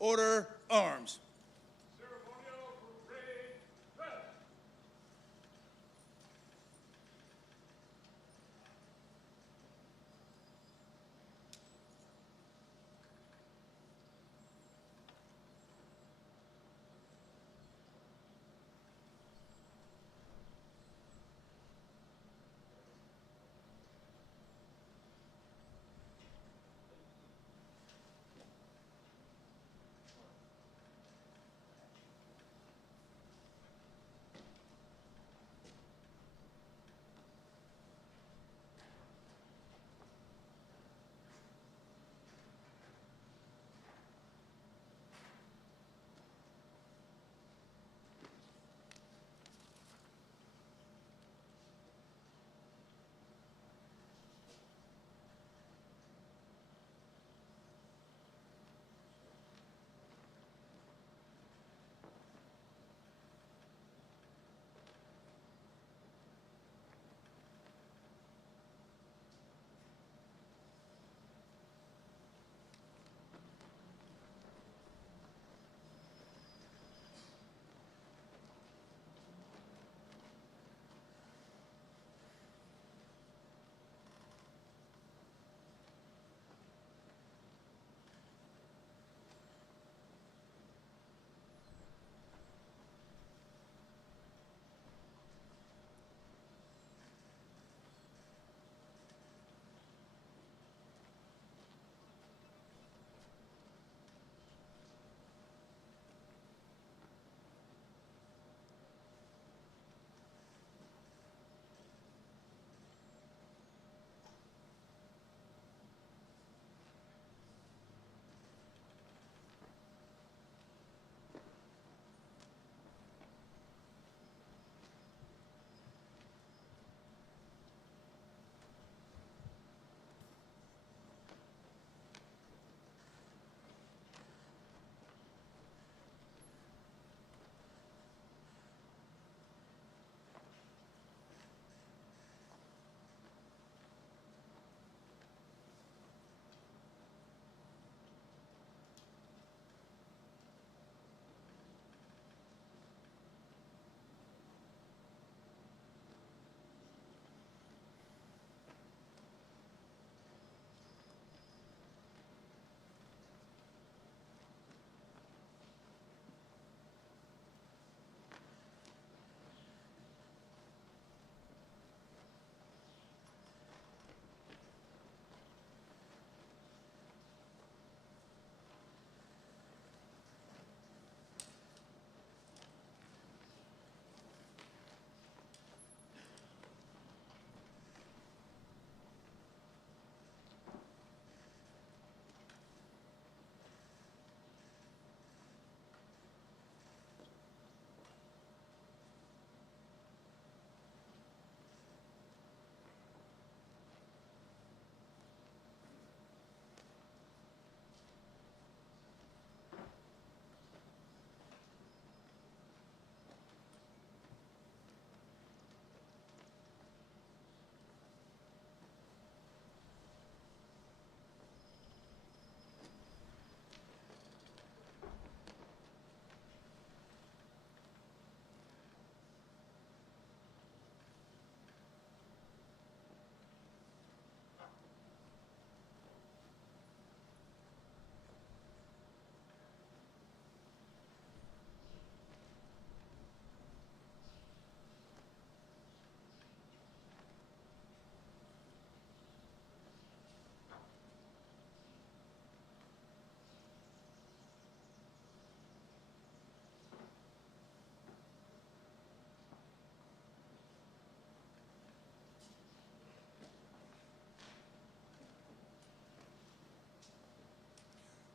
Order arms.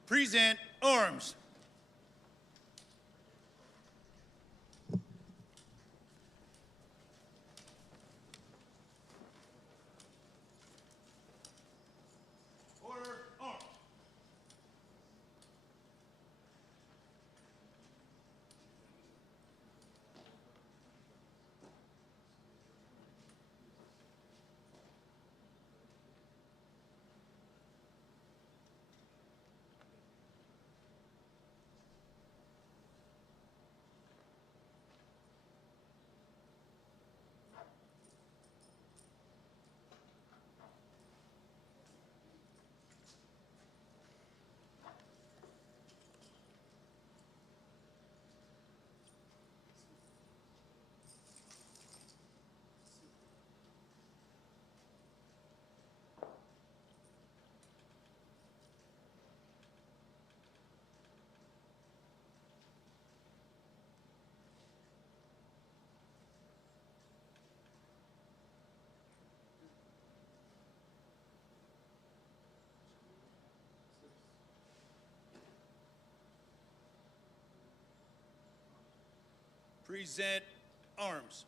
Present arms. Order arms. Present arms.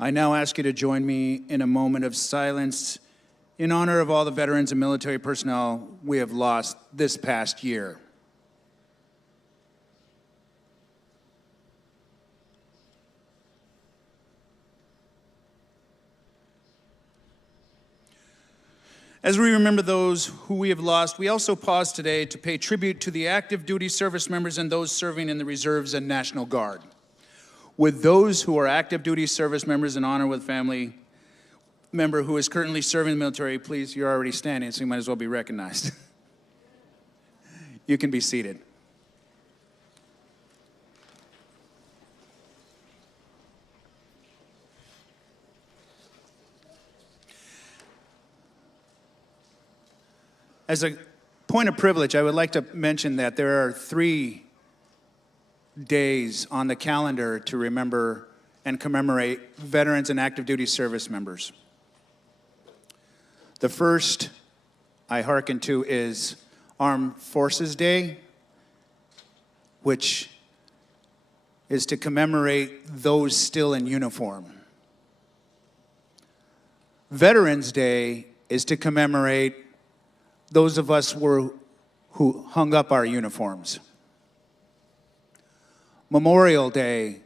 I now ask you to join me in a moment of silence in honor of all the veterans and military personnel we have lost this past year. As we remember those who we have lost, we also pause today to pay tribute to the active duty service members and those serving in the reserves and National Guard. With those who are active duty service members in honor with family member who is currently serving in the military, please, you're already standing, so you might as well be recognized. You can be seated. As a point of privilege, I would like to mention that there are 3 days on the calendar to remember and commemorate veterans and active duty service members. The first I hearken to is Armed Forces Day, which is to commemorate those still in uniform. Veterans Day is to commemorate those of us who hung up our uniforms. Memorial Day,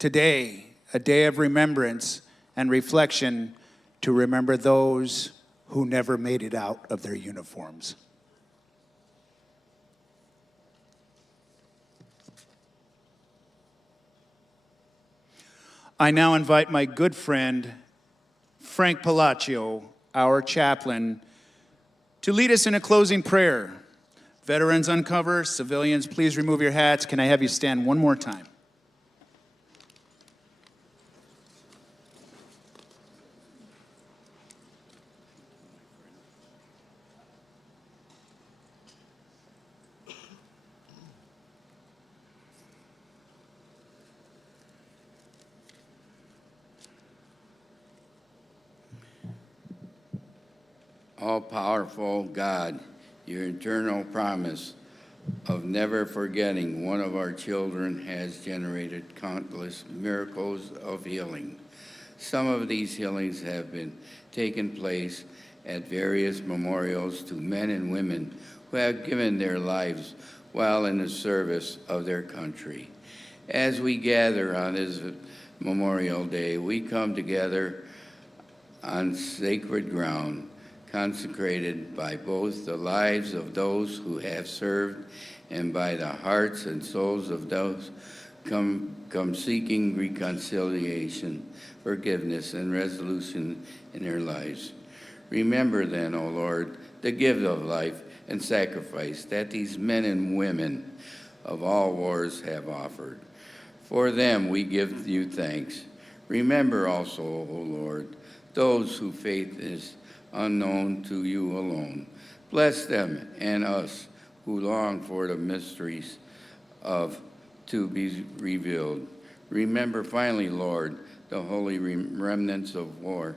today, a day of remembrance and reflection to remember those who never made it out of their uniforms. I now invite my good friend, Frank Palacio, our chaplain, to lead us in a closing prayer. Veterans uncover, civilians, please remove your hats. Can I have you stand one more time? all-powerful God, your eternal promise of never forgetting one of our children has generated countless miracles of healing. Some of these healings have been taken place at various memorials to men and women who have given their lives while in the service of their country. As we gather on this Memorial Day, we come together on sacred ground, consecrated by both the lives of those who have served and by the hearts and souls of those come seeking reconciliation, forgiveness, and resolution in their lives. Remember then, O Lord, the gift of life and sacrifice that these men and women of all wars have offered. For them we give you thanks. Remember also, O Lord, those whose faith is unknown to you alone. Bless them and us who long for the mysteries to be revealed. Remember finally, Lord, the holy remnants of war,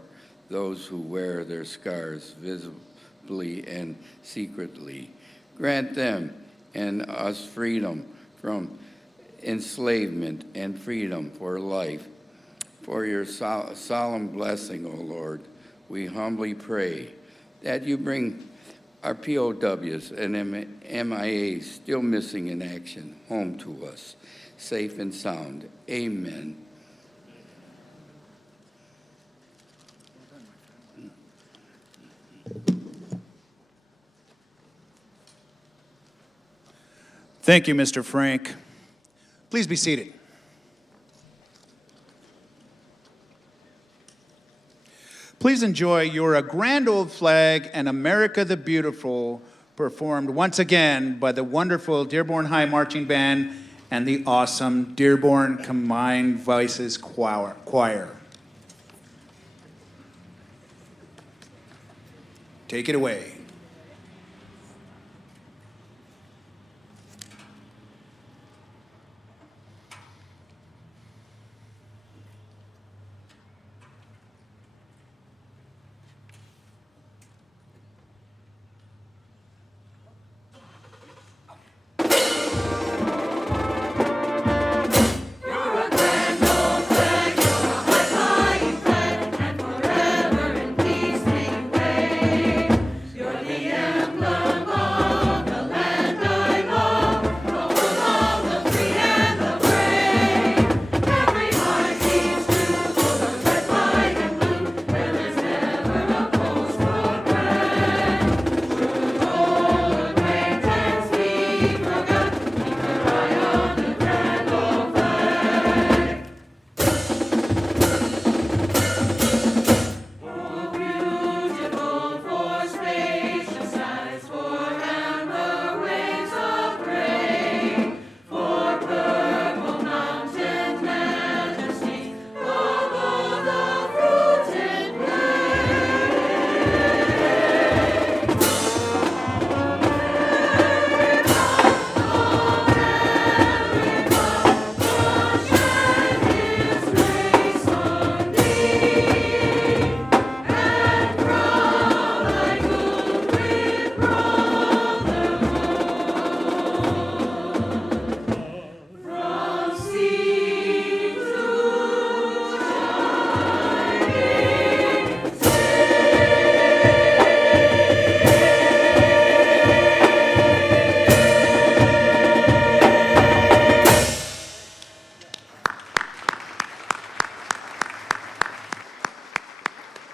those who wear their scars visibly and secretly. Grant them and us freedom from enslavement and freedom for life. For your solemn blessing, O Lord, we humbly pray that you bring our POWs and MIAs still missing in action home to us, safe and sound. Amen. Thank you, Mr. Frank. Please be seated. Please enjoy your A Grand Old Flag and America the Beautiful, performed once again by the wonderful Dearborn High Marching Band and the awesome Dearborn Combined Voices Choir. Take it away.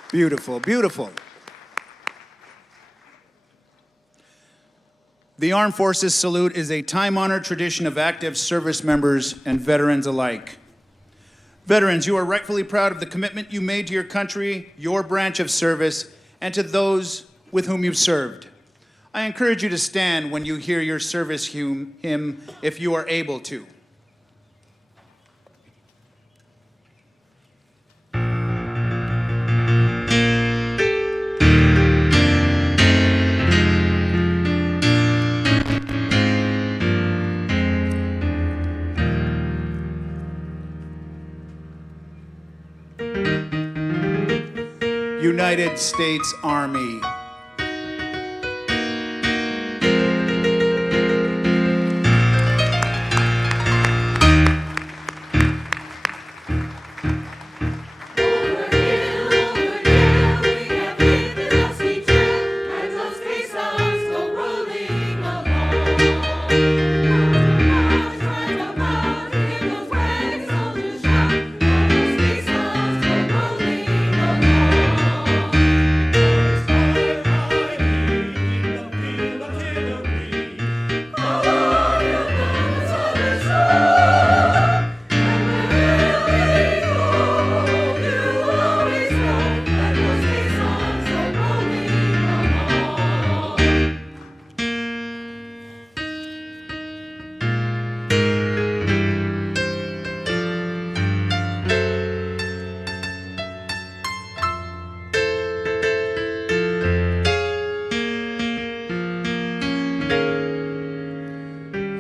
Beautiful, beautiful. The Armed Forces Salute is a time-honored tradition of active service members and veterans alike. Veterans, you are rightfully proud of the commitment you made to your country, your branch of service, and to those with whom you've served. I encourage you to stand when you hear your service hymn if you are able to. United States Army,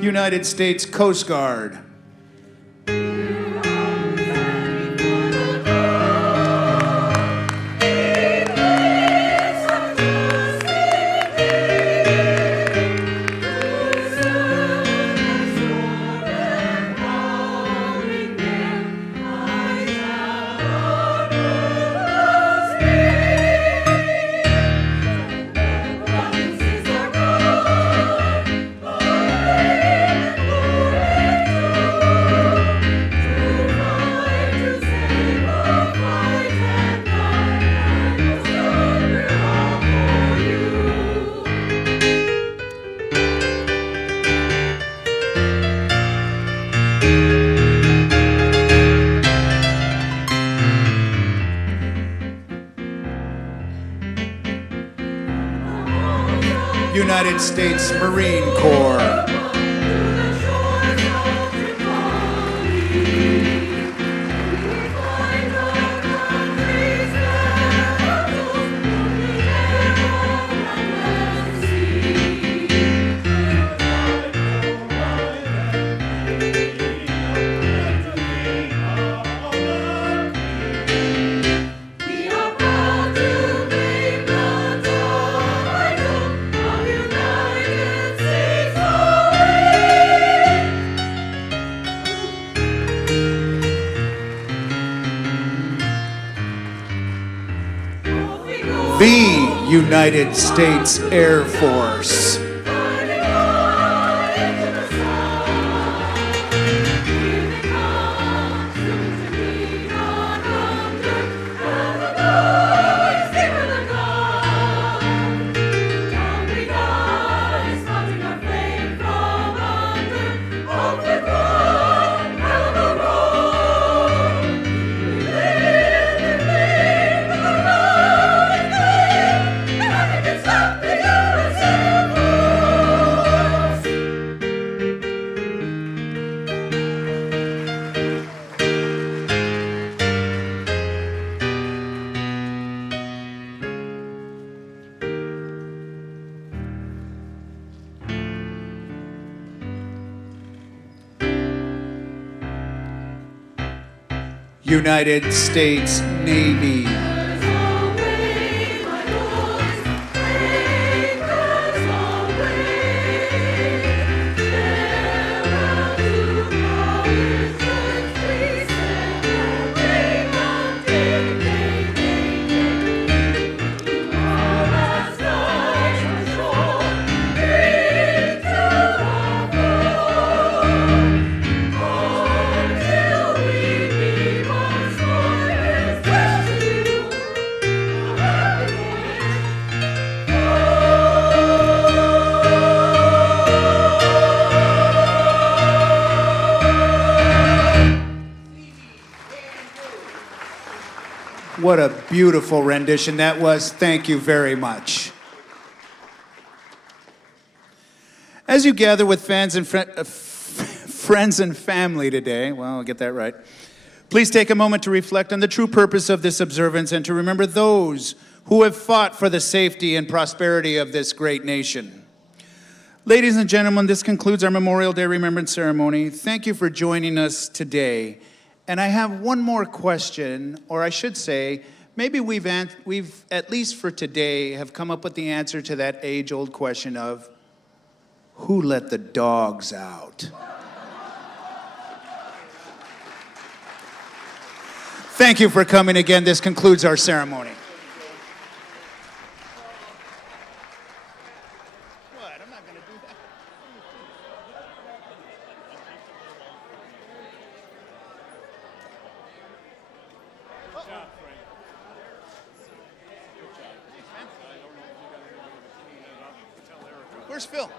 United States Coast Guard. United States Marine Corps. The United States Air Force. United States Navy. What a beautiful rendition that was. Thank you very much. As you gather with fans and friends and family today, well, I'll get that right, please take a moment to reflect on the true purpose of this observance and to remember those who have fought for the safety and prosperity of this great nation. Ladies and gentlemen, this concludes our Memorial Day Remembrance Ceremony. Thank you for joining us today. And I have one more question, or I should say, maybe we've at least for today, have come up with the answer to that age-old question of, who let the dogs out? Thank you for coming again. This concludes our ceremony. What? I'm not going to do that. Where's Phil?